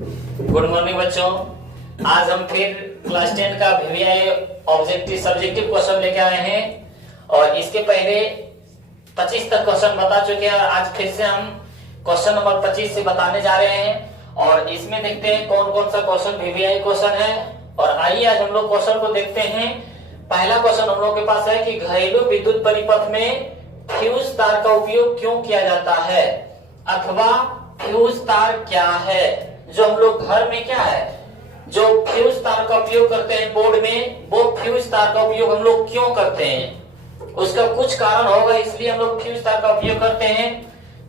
Good morning बच्चों। आज हम फिर क्लास 10 का वीवीआई ऑब्जेक्टिव सब्जेक्टिव क्वेश्चन लेके आए हैं और इसके पहले 25 तक क्वेश्चन बता चुके हैं। आज फिर से हम क्वेश्चन नंबर 25 से बताने जा रहे हैं और इसमें देखते हैं कौन कौन सा क्वेश्चन वीवीआई क्वेश्चन है। और आइए आज हम लोग क्वेश्चन को देखते हैं। पहला क्वेश्चन हम लोग के पास है कि घरेलू विद्युत परिपथ में फ्यूज तार का उपयोग क्यों किया जाता है, अथवा फ्यूज तार क्या है। जो हम लोग घर में क्या है, जो फ्यूज तार का उपयोग करते हैं बोर्ड में, वो फ्यूज तार का उपयोग हम लोग क्यों करते हैं, उसका कुछ कारण होगा, इसलिए हम लोग फ्यूज तार का उपयोग करते हैं।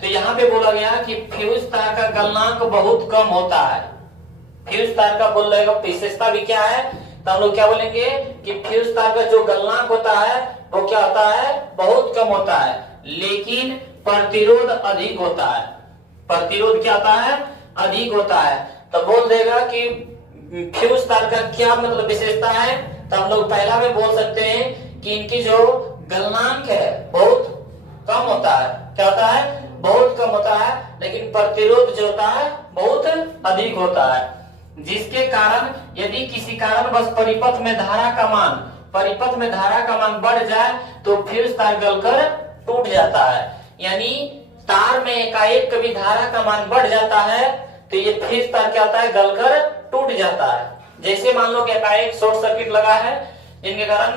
तो यहाँ पे बोला गया कि फ्यूज तार का गलनांक बहुत कम होता है। फ्यूज तार का बोल रहे विशेषता भी क्या है, तो हम लोग क्या बोलेंगे कि फ्यूज तार का जो गलनांक होता है वो क्या होता है, बहुत कम होता है, लेकिन प्रतिरोध अधिक होता है। प्रतिरोध क्या होता है, अधिक होता है। तो बोल देगा कि फ्यूज तार का क्या मतलब विशेषता है, तो हम लोग पहला में बोल सकते हैं कि इनकी जो गलनांक है बहुत कम होता है। क्या होता है, बहुत कम होता है, लेकिन प्रतिरोध जो होता है बहुत अधिक होता है, जिसके कारण यदि किसी कारणवश परिपथ में धारा का मान बढ़ जाए तो फ्यूज तार गलकर टूट जाता है। यानी तार में एकाएक कभी धारा का मान बढ़ जाता है तो ये फ्यूज तार क्या होता है, गलकर टूट जाता है। जैसे मान लो कि एकाएक शॉर्ट सर्किट लगा है, जिनके कारण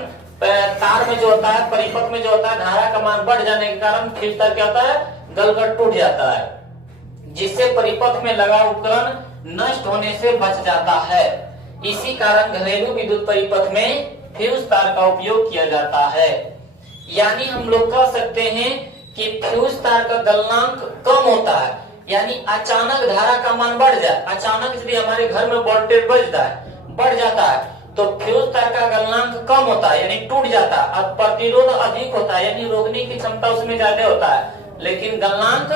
तार में जो होता है, परिपथ में जो होता है, धारा का मान बढ़ जाने के कारण फ्यूज तार क्या होता है, गलकर टूट जाता है, जिससे परिपथ में लगा उपकरण नष्ट होने से बच जाता है। इसी कारण घरेलू विद्युत परिपथ में फ्यूज तार का उपयोग किया जाता है। यानी हम लोग कह सकते हैं कि फ्यूज तार का गलनांक कम होता है। यानी अचानक धारा का मान बढ़ जाए, अचानक यदि हमारे घर में वोल्टेज बढ़ जाता है तो फ्यूज तार का गलनांक कम होता है, यानी टूट जाता है। और प्रतिरोध अधिक होता है, यानी रोकने की क्षमता उसमें ज्यादा होता है, लेकिन गलनांक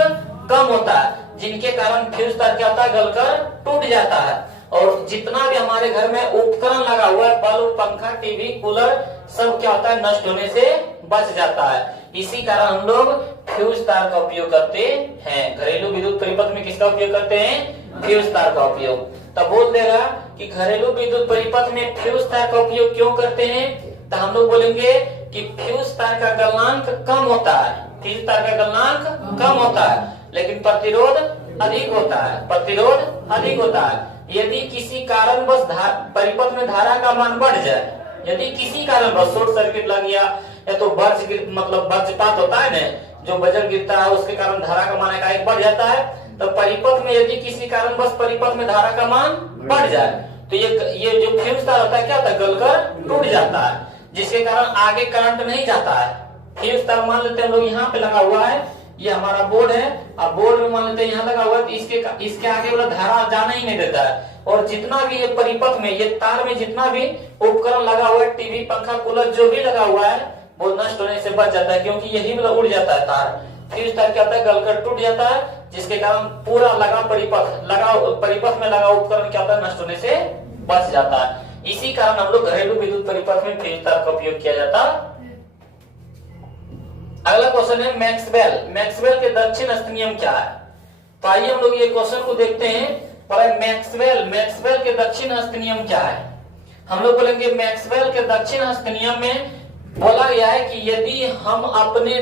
कम होता है, जिनके कारण फ्यूज तार क्या होता है, गलकर टूट जाता है। और जितना भी हमारे घर में उपकरण लगा हुआ है, बल्ब, पंखा, टीवी, कूलर, सब क्या होता है, नष्ट होने से बच जाता है। इसी कारण हम लोग फ्यूज तार का उपयोग करते हैं। घरेलू विद्युत परिपथ में किसका उपयोग करते हैं, फ्यूज तार का उपयोग। तब बोल देगा कि घरेलू विद्युत परिपथ में फ्यूज तार का उपयोग क्यों करते हैं, तो हम लोग बोलेंगे कि फ्यूज तार का गलनांक कम होता है। फ्यूज तार का गलनांक कम होता है, लेकिन प्रतिरोध अधिक होता है। प्रतिरोध अधिक होता है। यदि किसी कारणवश परिपथ में धारा का मान बढ़ जाए, यदि किसी कारणवश शॉर्ट सर्किट लग गया या तो वज्रपात होता है ना, जो वज्र गिरता है उसके कारण धारा का मान एकाएक बढ़ जाता है, तो परिपथ में यदि किसी कारणवश परिपथ में धारा का मान बढ़ जाए तो ये जो फ्यूज तार होता है क्या होता है, गलकर टूट जाता है, जिसके कारण आगे करंट नहीं जाता है। फ्यूज तार मान लेते हैं हम लोग यहाँ पे लगा हुआ है, ये हमारा बोर्ड है, अब बोर्ड में मान लेते हैं यहाँ लगा हुआ है, तो इसके आगे वाला धारा जाना ही नहीं देता है। और जितना भी ये परिपथ में, ये तार में जितना भी उपकरण लगा हुआ है, टीवी, पंखा, कूलर जो भी लगा हुआ है, वो नष्ट होने से बच जाता है, क्योंकि यही वाला उड़ जाता है तार। फ्यूज तार क्या होता है, गलकर टूट जाता है, जिसके कारण पूरा परिपथ में लगा उपकरण क्या होता है, नष्ट होने से बच जाता है। इसी कारण हम लोग घरेलू विद्युत परिपथ में फ्यूज तार का उपयोग किया जाता है। अगला क्वेश्चन है मैक्सवेल के दक्षिण हस्त नियम क्या है। तो आइए हम लोग ये क्वेश्चन को देखते हैं। पर मैक्सवेल के दक्षिण हस्त नियम क्या है। हम लोग बोलेंगे मैक्सवेल के दक्षिण हस्त नियम में बोला गया है कि यदि हम अपने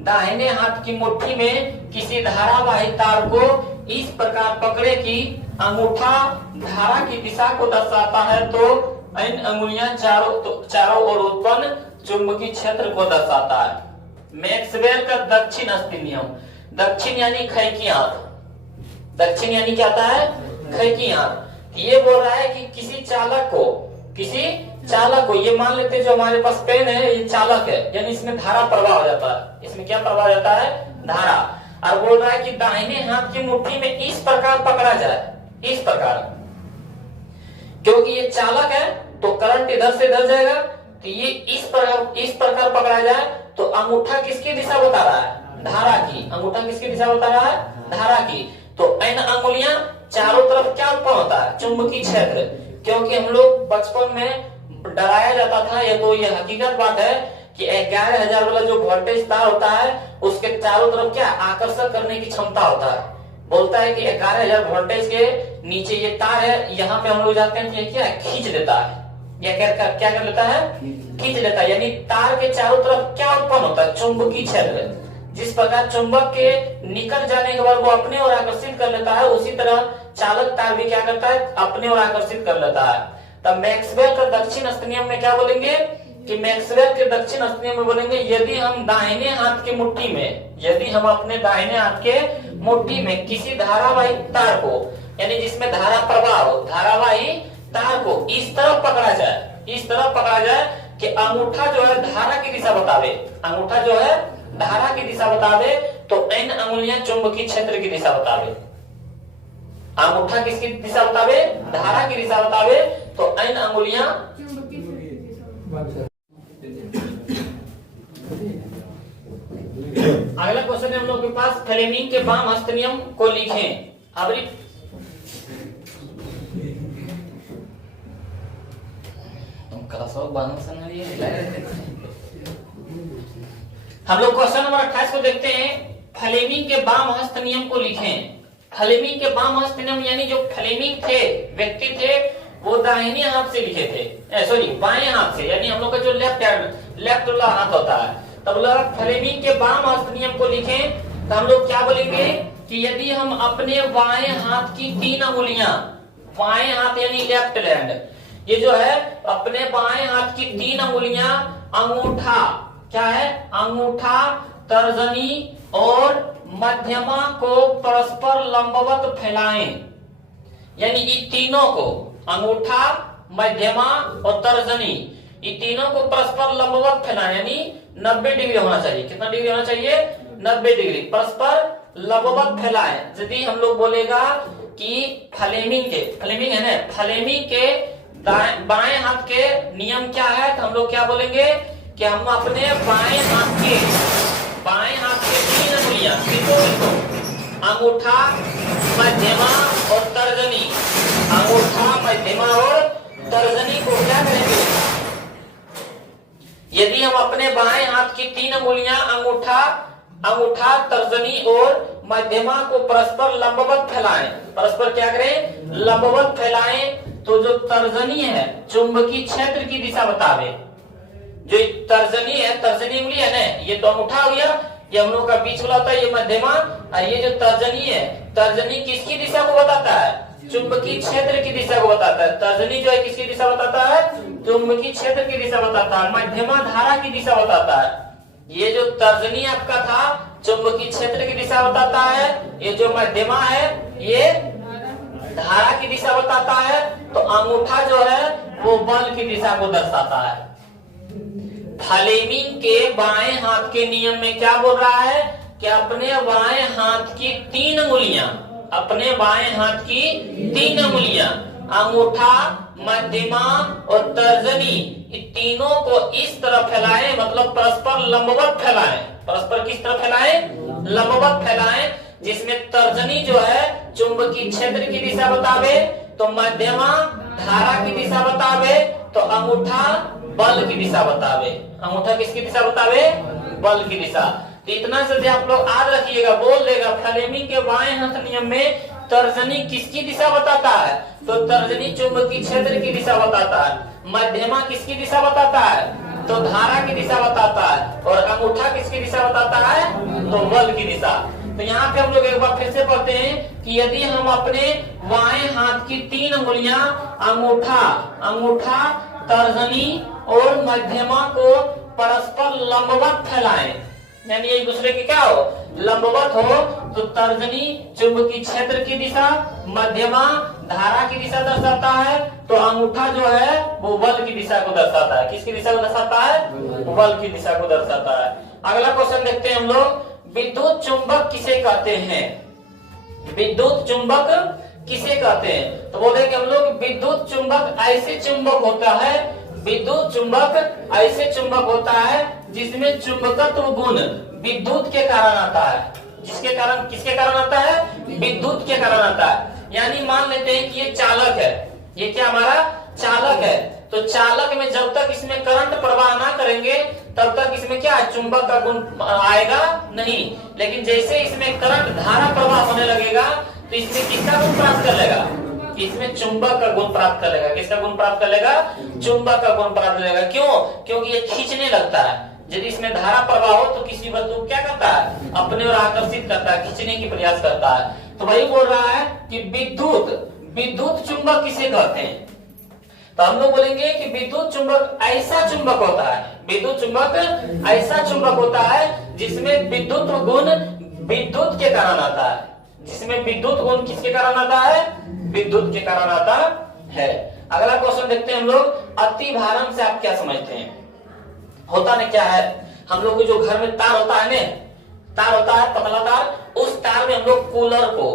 दाहिने हाथ की मुट्ठी में किसी धारावाही तार को इस प्रकार पकड़े कि अंगूठा धारा की दिशा को दर्शाता है, तो इन अंगुलियां चारों ओर उत्पन्न चुंबकीय क्षेत्र को दर्शाता है। मैक्सवेल का दक्षिण हस्त नियम, दक्षिण यानी खै की हाथ, दक्षिण यानी क्या होता है, खै की हाथ। ये बोल रहा है कि किसी चालक को ये मान लेते हैं, जो हमारे पास पेन है ये चालक है, यानी इसमें धारा प्रवाह हो जाता है, इसमें क्या प्रवाह हो जाता है, धारा। और बोल रहा है कि दाहिने हाथ की मुट्ठी में इस प्रकार पकड़ा जाए, इस प्रकार, क्योंकि ये चालक है तो करंट इधर से इधर जाएगा, तो ये इस प्रकार पकड़ा जाए तो अंगूठा किसकी दिशा बता रहा है, धारा की। अंगूठा किसकी दिशा बता रहा है, धारा की। तो इन अंगुलियां चारों तरफ क्या उत्पन्न होता है, चुंबकीय क्षेत्र। क्योंकि हम लोग बचपन में डराया जाता था, ये तो ये हकीकत बात है कि 11,000 वाला जो वोल्टेज तार होता है उसके चारों तरफ क्या आकर्षण करने की क्षमता होता है। बोलता है कि 11,000 वोल्टेज के नीचे ये तार है, यहाँ पे हम लोग जाते हैं, ये क्या है, खींच लेता है। यह क्या कर लेता है, खींच लेता है। यानी तार के चारों तरफ क्या उत्पन्न होता है, चुंबकीय क्षेत्र। जिस प्रकार चुंबक के निकट जाने के बाद वो अपने ओर आकर्षित कर लेता है, उसी तरह चालक तार भी क्या करता है, अपने ओर आकर्षित कर लेता है। तब मैक्सवेल का दक्षिण हस्त नियम में क्या बोलेंगे कि मैक्सवेल के दक्षिण हस्त नियम में बोलेंगे, यदि हम दाहिने हाथ की मुट्ठी में, यदि हम अपने दाहिने हाथ के मुट्ठी में किसी धारावाही तार को, यानी जिसमें धारा प्रवाह हो, धारावाही तार को इस तरफ पकड़ा जाए, इस तरफ पकड़ा जाए कि अंगूठा जो है धारा की दिशा बतावे, अंगूठा जो है धारा की दिशा बतावे, तो n अंगुलियां चुंबकीय क्षेत्र की दिशा बतावे। अंगूठा किसकी दिशा बतावे, धारा की दिशा बतावे, तो n अंगुलियां। अगला क्वेश्चन है हम लोग के पास, फ्लेमिंग के वाम हस्त नियम को लिखें। अब तुम हम लोग क्वेश्चन नंबर 28 को देखते हैं। फ्लेमिंग के वाम हस्त नियम को लिखें। फ्लेमिंग के वाम हस्त नियम यानी जो फ्लेमिंग थे, व्यक्ति थे, वो दाहिने हाथ से लिखे थे, सॉरी बाएं हाथ से, यानी हम लोग का जो लेफ्ट वाला हाथ होता है। तब फ्लेमिंग के वाम हस्त नियम को लिखें तो हम लोग क्या बोलेंगे कि यदि हम अपने बाएं हाथ की 3 अंगुलियां, बाएं हाथ यानी लेफ्ट हैंड, ये जो है अपने बाएं हाथ की 3 अंगुलियां अंगूठा, क्या है, अंगूठा, तर्जनी और मध्यमा को परस्पर लंबवत फैलाएं। यानी इन तीनों को, अंगूठा, मध्यमा और तर्जनी, ये तीनों को परस्पर लंबवत फैलाएं, यानी 90 डिग्री होना चाहिए। कितना डिग्री होना चाहिए, 90 डिग्री परस्पर लंबवत फैलाएं। यदि हम लोग बोलेगा कि फ्लेमिंग है ना, फ्लेमिंग के बाएं हाथ के नियम क्या है, तो हम लोग क्या बोलेंगे कि हम अपने बाएं हाथ के 3 अंगुलियां, अंगूठा, मध्यमा और तर्जनी, अंगूठा, मध्यमा और तर्जनी को क्या करेंगे, यदि हम अपने बाएं हाथ की 3 अंगुलियां अंगूठा, तर्जनी और मध्यमा को परस्पर लंबवत फैलाएं, परस्पर क्या करें, लंबवत फैलाएं, तो जो तर्जनी है चुंबकीय क्षेत्र की दिशा बतावे। जो तर्जनी है, तर्जनी उंगली है ना, ये तो अंगूठा हो गया, ये हम लोग का बीच वाला होता है, ये मध्यमा, और ये जो तर्जनी है, तर्जनी किसकी दिशा को बताता है, चुंबकीय क्षेत्र की दिशा को बताता है। तर्जनी जो है किसकी दिशा बताता है, चुंबकीय क्षेत्र की दिशा बताता है। मध्यमा धारा की दिशा बताता है। ये जो तर्जनी आपका था चुंबकीय क्षेत्र की दिशा बताता है, ये जो मध्यमा है ये धारा की दिशा बताता है, तो अंगूठा जो है वो बल की दिशा को दर्शाता है। फ्लेमिंग के बाएं हाथ के नियम में क्या बोल रहा है कि अपने बाएं हाथ की 3 अंगुलियां, अपने बाएं हाथ की 3 अंगुलियां, अंगूठा, मध्यमा और तर्जनी, इन तीनों को इस तरह फैलाएं, मतलब परस्पर लंबवत फैलाएं। परस्पर किस तरह फैलाएं, लंबवत फैलाएं, जिसमें तर्जनी जो है चुंबकीय क्षेत्र की दिशा बतावे, तो मध्यमा धारा की दिशा बतावे, तो अंगूठा बल की दिशा बतावे। अंगूठा किसकी दिशा बतावे, बल की दिशा। तो इतना से आप लोग याद रखिएगा, बोल देगा फ्लेमिंग के बाएं हाथ नियम में तर्जनी किसकी दिशा बताता है, तो तर्जनी चुंबकीय क्षेत्र की दिशा बताता है। मध्यमा किसकी दिशा बताता है, तो धारा की दिशा बताता है, और अंगूठा किसकी दिशा बताता है, तो बल की दिशा। तो यहाँ पे हम लोग एक बार फिर से पढ़ते हैं कि यदि हम अपने बाएं हाथ की 3 अंगुलियां अंगूठा, तर्जनी और मध्यमा को परस्पर लंबवत फैलाएं, यानी एक दूसरे के क्या हो, लंबवत हो, तो तर्जनी चुंबकीय क्षेत्र की दिशा, मध्यमा धारा की दिशा दर्शाता है, तो अंगूठा जो है वो बल की दिशा को दर्शाता है। किसकी दिशा को दर्शाता है, बल की दिशा को दर्शाता है। अगला क्वेश्चन देखते हैं हम लोग, विद्युत चुंबक किसे कहते हैं, विद्युत चुंबक किसे कहते हैं, तो बोले कि हम लोग विद्युत चुंबक ऐसे चुंबक होता है, विद्युत चुंबक ऐसे चुंबक होता है जिसमें चुंबकत्व गुण विद्युत के कारण आता है। जिसके कारण, किसके कारण आता है, विद्युत के कारण आता है। यानी मान लेते हैं कि ये चालक है, ये क्या हमारा चालक है, तो चालक में जब तक इसमें करंट प्रवाह ना करेंगे तब तक इसमें क्या चुंबक का गुण आएगा नहीं, लेकिन जैसे इसमें करंट धारा प्रवाह होने लगेगा तो इसमें किसका गुण प्राप्त कर लेगा? इसमें चुंबक का गुण प्राप्त कर लेगा। किसका गुण प्राप्त कर लेगा? चुंबक का गुण प्राप्त कर लेगा। क्यों? क्योंकि ये खींचने लगता है। यदि इसमें धारा प्रवाह हो तो किसी वस्तु को क्या करता है? अपने ओर आकर्षित करता है, खींचने की प्रयास करता है। तो वही बोल रहा है कि विद्युत चुंबक किसे कहते हैं? तो हम लोग बोलेंगे कि विद्युत चुंबक ऐसा चुंबक होता है, विद्युत चुंबक ऐसा चुंबक होता है जिसमें विद्युत गुण विद्युत के कारण आता है। जिसमें विद्युत गुण किसके कारण आता है? विद्युत के कारण आता है। अगला क्वेश्चन देखते हैं हम लोग। अति भारण से आप क्या समझते हैं? होता ना क्या है, हम लोग को जो घर में तार होता है ना, तार होता है पतला तार, उस तार में हम लोग कूलर को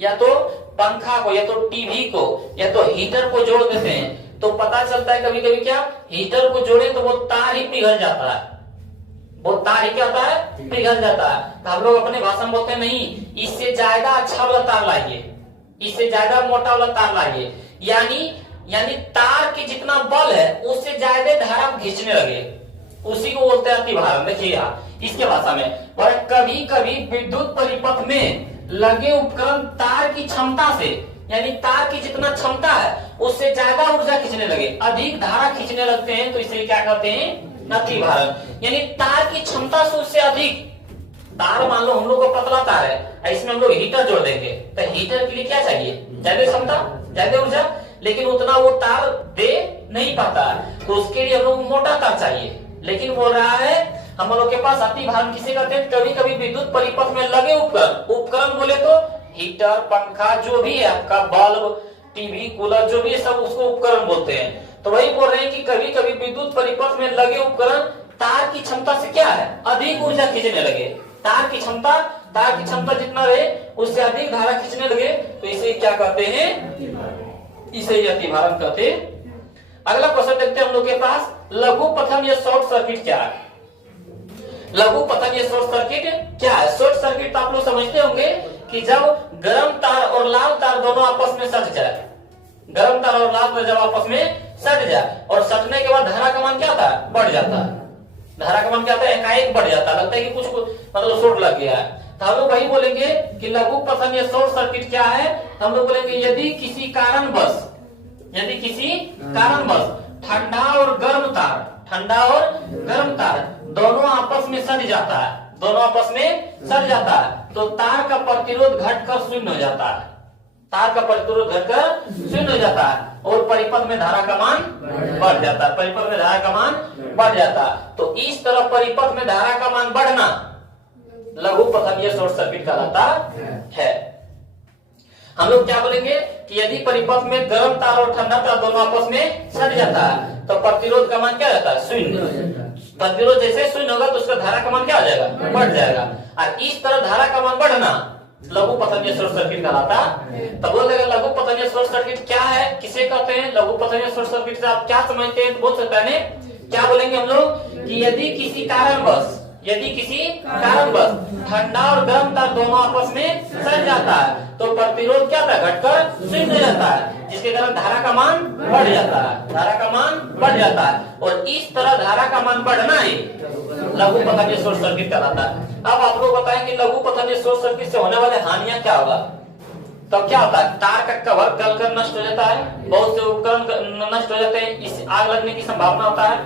या तो पंखा को या तो टीवी को या तो हीटर को जोड़ देते हैं। तो पता चलता है कभी कभी क्या, हीटर को जोड़े तो वो तार ही पिघल जाता है, वो तार ही क्या होता है? पिघल जाता है। तो हम लोग अपने भाषा में बोलते हैं नहीं, इससे ज्यादा अच्छा वाला तार लाइए, इससे ज्यादा मोटा वाला तार लाइए। यानी तार की जितना बल है उससे ज्यादा धारा खींचने लगे, उसी को बोलते हैं अति भारण। देखिए इसके भाषा में, और कभी कभी विद्युत परिपथ में लगे उपकरण तार की क्षमता से, यानी तार की जितना क्षमता है उससे ज्यादा ऊर्जा खींचने लगे, अधिक धारा खींचने लगते हैं, तो इसे क्या कहते हैं? अति भारण। यानी तार की क्षमता से उससे अधिक तार, मान लो हम लोग को पतला तार है, इसमें हम लोग हीटर जोड़ देंगे, तो हीटर के लिए क्या चाहिए? ज्यादा क्षमता, ज्यादा ऊर्जा, लेकिन उतना वो तार दे नहीं पाता है, तो उसके लिए हम लोग मोटा तार चाहिए। लेकिन बोल रहा है हम लोग के पास अति भारण किसे कहते हैं? कभी कभी विद्युत परिपथ में लगे उपकरण बोले तो हीटर, पंखा, जो भी है आपका, बल्ब, टीवी, कूलर, जो भी है सब उसको उपकरण बोलते हैं। तो वही बोल रहे हैं कि कभी कभी विद्युत परिपथ में लगे उपकरण तार की क्षमता से क्या है? अधिक ऊर्जा खींचने लगे। तार की क्षमता जितना रहे उससे अधिक धारा खींचने लगे, तो इसे क्या कहते हैं? इसे अति भारण कहते हैं। अगला क्वेश्चन देखते हैं हम लोग के पास। लघु पथन या शॉर्ट सर्किट क्या है? लघु पथन या शॉर्ट सर्किट क्या है? शॉर्ट सर्किट तो आप लोग समझते होंगे कि जब गर्म तार और लाल तार दोनों आपस में सट जाए, गर्म तार और लाल तार जब आपस में सट जाए और सटने के बाद धारा का मान क्या था? बढ़ जाता है। धारा का मान क्या था? एकाएक बढ़ जाता है, लगता है कि कुछ मतलब शॉर्ट लग गया है। तो हम लोग वही बोलेंगे कि लघु पथन या शॉर्ट सर्किट क्या है? हम लोग बोलेंगे यदि किसी कारणवश ठंडा और गर्म तार दोनों आपस में सट जाता है, तो तार का प्रतिरोध घटकर शून्य हो जाता है, तार का प्रतिरोध घटकर शून्य हो जाता है और परिपथ में धारा का मान बढ़ जाता है, परिपथ में धारा का मान बढ़ जाता है। तो इस तरह परिपथ में धारा का मान बढ़ना लघु पथन या शॉर्ट सर्किट कहलाता है। हम लोग क्या बोलेंगे कि यदि परिपथ में गर्म तार और ठंडा तार दोनों आपस में सट जाता है तो प्रतिरोध का मान क्या रहता है? शून्य। प्रतिरोध जैसे शून्य होगा तो उसका धारा का मान क्या हो जाएगा? बढ़ जाएगा। और इस तरह धारा का मान बढ़ना लघु पथन या शॉर्ट सर्किट कहलाता है। तो बोलेगा लघु पथन या शॉर्ट सर्किट क्या है, किसे कहते हैं? लघु पथन या शॉर्ट सर्किट से आप क्या समझते हैं? बोल सकते हैं क्या बोलेंगे हम लोग कि यदि किसी कारणवश ठंडा और गर्म तार दोनों आपस में सट जाता है तो प्रतिरोध क्या था? घटकर शून्य हो जाता है, जिसके कारण धारा का मान बढ़ जाता है। और इस तरह धारा का मान बढ़ना ही लघु पथन या शॉर्ट सर्किट कहलाता है। अब आप लोग बताएं कि लघु पथन या शॉर्ट सर्किट से होने वाले हानियां क्या होगा? तो क्या होता है? तार का कवर गलकर नष्ट हो जाता है, बहुत से उपकरण नष्ट हो जाते हैं, इससे आग लगने की संभावना होता है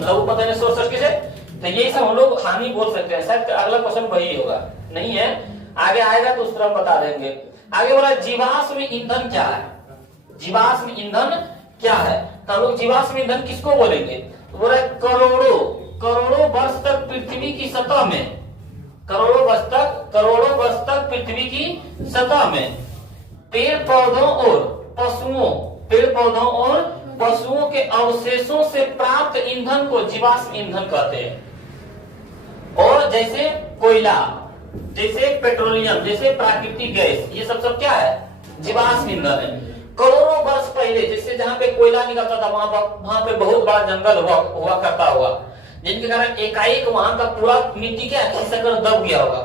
लघु पथन या शॉर्ट सर्किट से। तो ये सब हम लोग हानि बोल सकते हैं। शायद अगला क्वेश्चन वही होगा, नहीं है, आगे आएगा तो उस तरह बता देंगे। आगे बोला जीवाश्म ईंधन क्या है? जीवाश्म ईंधन क्या है? तो हम लोग जीवाश्म ईंधन किसको बोलेंगे? तो बोला करोड़ों वर्ष तक पृथ्वी की सतह में, करोड़ों वर्ष तक पृथ्वी की सतह में पेड़ पौधों और पशुओं के अवशेषों से प्राप्त ईंधन को जीवाश्म ईंधन कहते हैं। और जैसे कोयला, जैसे पेट्रोलियम, जैसे प्राकृतिक गैस, ये सब क्या है? जीवाश्म ईंधन है। करोड़ों वर्ष पहले जैसे जहाँ पे कोयला निकलता था वहां पे बहुत बड़ा जंगल हुआ करता होगा, जिनके कारण एकाएक वहां का पूरा मिट्टी क्या खिसक कर दब गया होगा।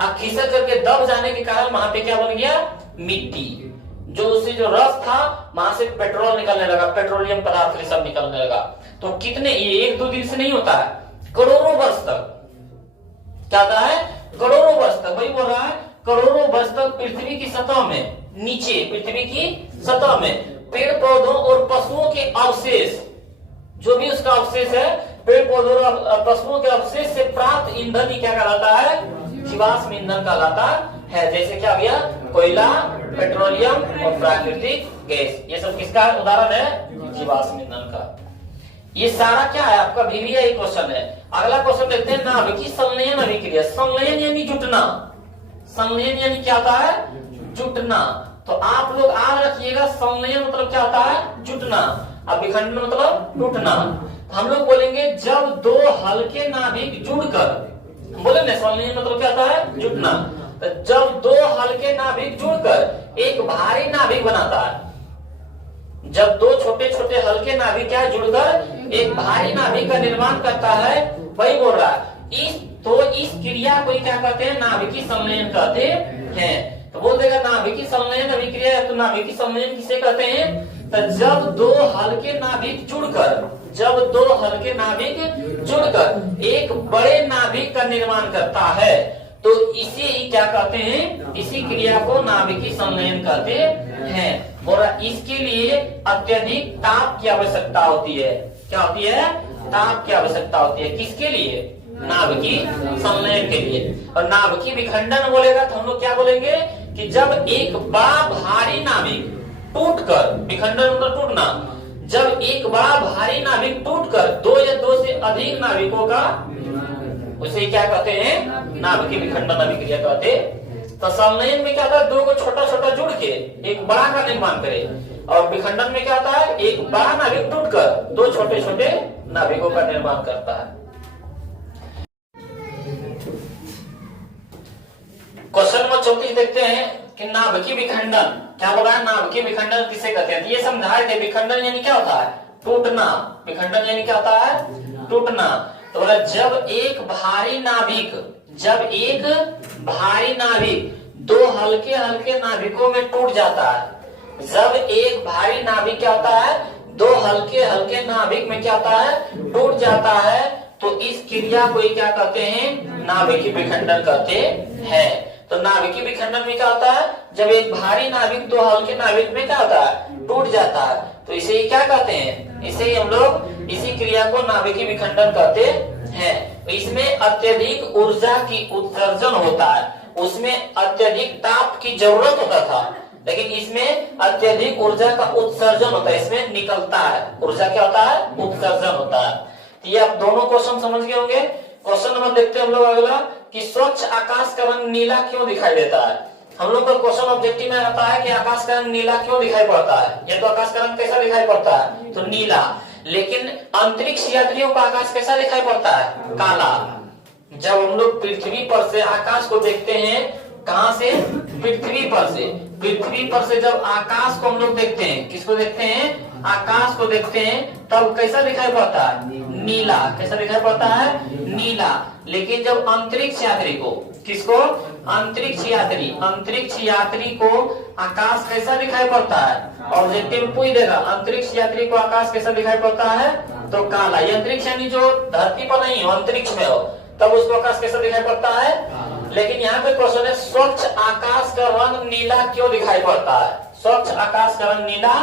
अब खिसक करके दब जाने के कारण वहां पे क्या बन गया? मिट्टी। जो उससे जो रस था वहां से पेट्रोल निकलने लगा, पेट्रोलियम पदार्थ सब निकलने लगा। तो कितने, ये एक दो दिन से नहीं होता है, करोड़ों वर्ष तक क्या होता है? करोड़ों वर्ष तक। वही बोल रहा है करोड़ों वर्ष तक पृथ्वी की सतह में, नीचे पृथ्वी की सतह में पेड़ पौधों और पशुओं के अवशेष, जो भी उसका अवशेष है, पेड़ पौधों और पशुओं के अवशेष से प्राप्त ईंधन ही क्या कहलाता है? जीवाश्म ईंधन कहलाता है। जैसे क्या हो गया? कोयला, पेट्रोलियम और प्राकृतिक गैस, ये सब किसका उदाहरण है? जीवाश्म ईंधन का। ये सारा क्या है? आपका VVI क्वेश्चन है। अगला क्वेश्चन देखते हैं, नाभिकीय संलयन अभिक्रिया। संलयन यानी जुटना, संलयन यानी क्या होता है? जुटना। तो आप लोग याद रखिएगा, संलयन मतलब क्या होता है? जुटना, और विखंडन मतलब टूटना। हम लोग बोलेंगे जब दो हल्के नाभिक जुड़कर, बोलेंगे संलयन मतलब क्या होता है? जुटना। तो जब दो हल्के नाभिक जुड़कर एक भारी नाभिक बनाता है, जब दो छोटे छोटे हल्के नाभिक क्या जुड़कर एक भारी नाभिक का निर्माण करता है, वही बोल रहा है। इस क्रिया को क्या कहते हैं? नाभिकीय संलयन कहते हैं। तो बोल देगा नाभिकीय संलयन अभिक्रिया है। तो नाभिकीय संलयन किसे कहते हैं? तो जब दो हल्के नाभिक जुड़कर एक बड़े नाभिक का निर्माण करता है, तो इसे ही क्या कहते हैं? इसी क्रिया को नाभिकीय संलयन कहते हैं। और इसके लिए अत्यधिक ताप की आवश्यकता होती है। क्या होती है? ताप की आवश्यकता होती है। किसके लिए? नाभिकीय संलयन के लिए। और नाभिकीय विखंडन बोलेगा तो हम लोग क्या बोलेंगे कि जब एक बड़ा भारी नाभिक टूटकर, विखंडन मतलब टूटना, जब एक बड़ा भारी नाभिक टूटकर दो या दो से अधिक नाभिकों का, उसे क्या कहते हैं? नाभिकीय विखंडन अभिक्रिया कहते हैं। तो संलयन में क्या होता है? दो को छोटा छोटा जुड़ के एक बड़ा का निर्माण करे, और विखंडन में क्या होता है? एक बड़ा नाभिक टूटकर दो छोटे छोटे नाभिकों का निर्माण करता है। क्वेश्चन नंबर 34 देखते हैं कि नाभिकीय विखंडन क्या बोला है? नाभिकीय विखंडन किसे कहते हैं? ये समझाए थे। विखंडन यानी क्या होता है? टूटना। विखंडन यानी क्या होता है? टूटना। तो बोला जब एक भारी नाभिक दो हल्के हल्के नाभिकों में टूट जाता है। जब एक भारी नाभिक क्या होता है? दो हल्के हल्के नाभिक में क्या होता है? टूट जाता है। तो इस क्रिया को क्या कहते हैं? नाभिकीय विखंडन कहते हैं। तो नाभिकीय विखंडन में क्या होता है? जब एक भारी नाभिक दो हल्के नाभिक में क्या होता है? टूट जाता है। तो इसे ही क्या कहते हैं? इसे ही हम लोग इसी क्रिया को नाभिकीय विखंडन कहते हैं। इसमें अत्यधिक ऊर्जा की उत्सर्जन होता है, उसमें अत्यधिक ताप की जरूरत होता था, लेकिन इसमें अत्यधिक ऊर्जा का उत्सर्जन होता है, इसमें निकलता है। ऊर्जा क्या होता है? उत्सर्जन होता है। तो ये आप दोनों क्वेश्चन समझ गए होंगे। क्वेश्चन नंबर देखते हैं हम लोग अगला, कि स्वच्छ आकाश का रंग नीला क्यों दिखाई देता है? हम लोग का क्वेश्चन ऑब्जेक्टिव में आता है कि आकाश का रंग नीला क्यों दिखाई पड़ता है? ये तो आकाश का रंग कैसा दिखाई पड़ता है? तो नीला। लेकिन अंतरिक्ष यात्रियों का आकाश कैसा दिखाई पड़ता है? काला। जब हम लोग पृथ्वी पर से आकाश को देखते हैं, कहां से? पृथ्वी पर से। पृथ्वी पर से जब आकाश को हम लोग देखते हैं, किसको देखते हैं? आकाश को देखते हैं, तब कैसा दिखाई पड़ता है? नीला। कैसा दिखाई पड़ता है? नीला। लेकिन जब अंतरिक्ष यात्री को, किसको? अंतरिक्ष यात्री को आकाश कैसा दिखाई पड़ता है? ऑब्जेक्टिव पूछ देगा, अंतरिक्ष यात्री को आकाश कैसा दिखाई पड़ता है? तो काला। ये अंतरिक्ष यानी जो धरती पर नहीं हो, अंतरिक्ष में हो, तब उसको आकाश कैसा दिखाई पड़ता है? लेकिन यहाँ पे क्वेश्चन है, स्वच्छ आकाश का रंग नीला क्यों दिखाई पड़ता है? स्वच्छ आकाश का रंग नीला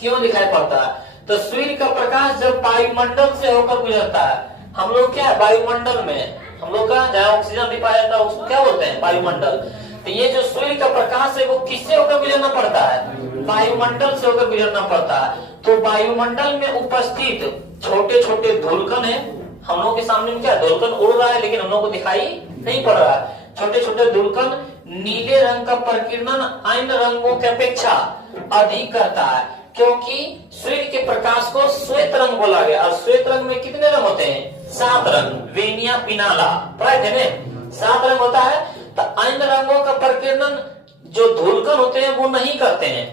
क्यों दिखाई पड़ता है? तो सूर्य का प्रकाश जब वायुमंडल से होकर गुजरता है, हम लोग क्या है? वायुमंडल में हम लोग का जहाँ ऑक्सीजन भी पाया जाता है उसको क्या बोलते हैं? वायुमंडल। तो ये जो सूर्य का प्रकाश है वो किससे होकर गुजरना पड़ता है? वायुमंडल से होकर गुजरना पड़ता है। तो वायुमंडल में उपस्थित छोटे छोटे धूलकण है, हम लोग के सामने में क्या धूलकण उड़ रहा है, लेकिन हम लोग को दिखाई नहीं पड़ रहा है। छोटे छोटे धूलकण नीले रंग का प्रकीर्णन अन्य रंगों की अपेक्षा अधिक करता है, क्योंकि सूर्य के प्रकाश को श्वेत रंग बोला गया। और श्वेत रंग में कितने रंग होते हैं? 7 रंग। वेनिया पिनाला पढ़ाए थे ना? 7 रंग होता है। तो अन्य रंगों का प्रकीर्णन जो धूलकण होते हैं वो नहीं करते हैं।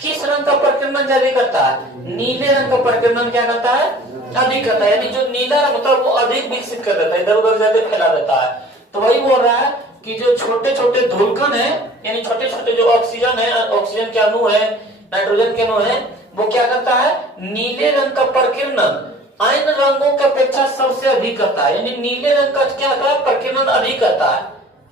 किस रंग का प्रकीर्णन ज्यादा करता है? नीले रंग का प्रकीर्णन क्या करता है? अधिक करता है। यानी जो नीला रंग होता है वो अधिक विकसित कर देता है, इधर उधर ज्यादा फैला देता है। तो वही बोल रहा है कि जो छोटे छोटे धूलकण है, यानी छोटे छोटे जो ऑक्सीजन है, ऑक्सीजन के अणु है, नाइट्रोजन के अणु है, वो क्या करता है? नीले रंग का प्रकीर्णन अन्य रंगों की अपेक्षा सबसे अधिक करता है। यानी नीले रंग का क्या होता है? प्रकीर्णन अधिक करता है।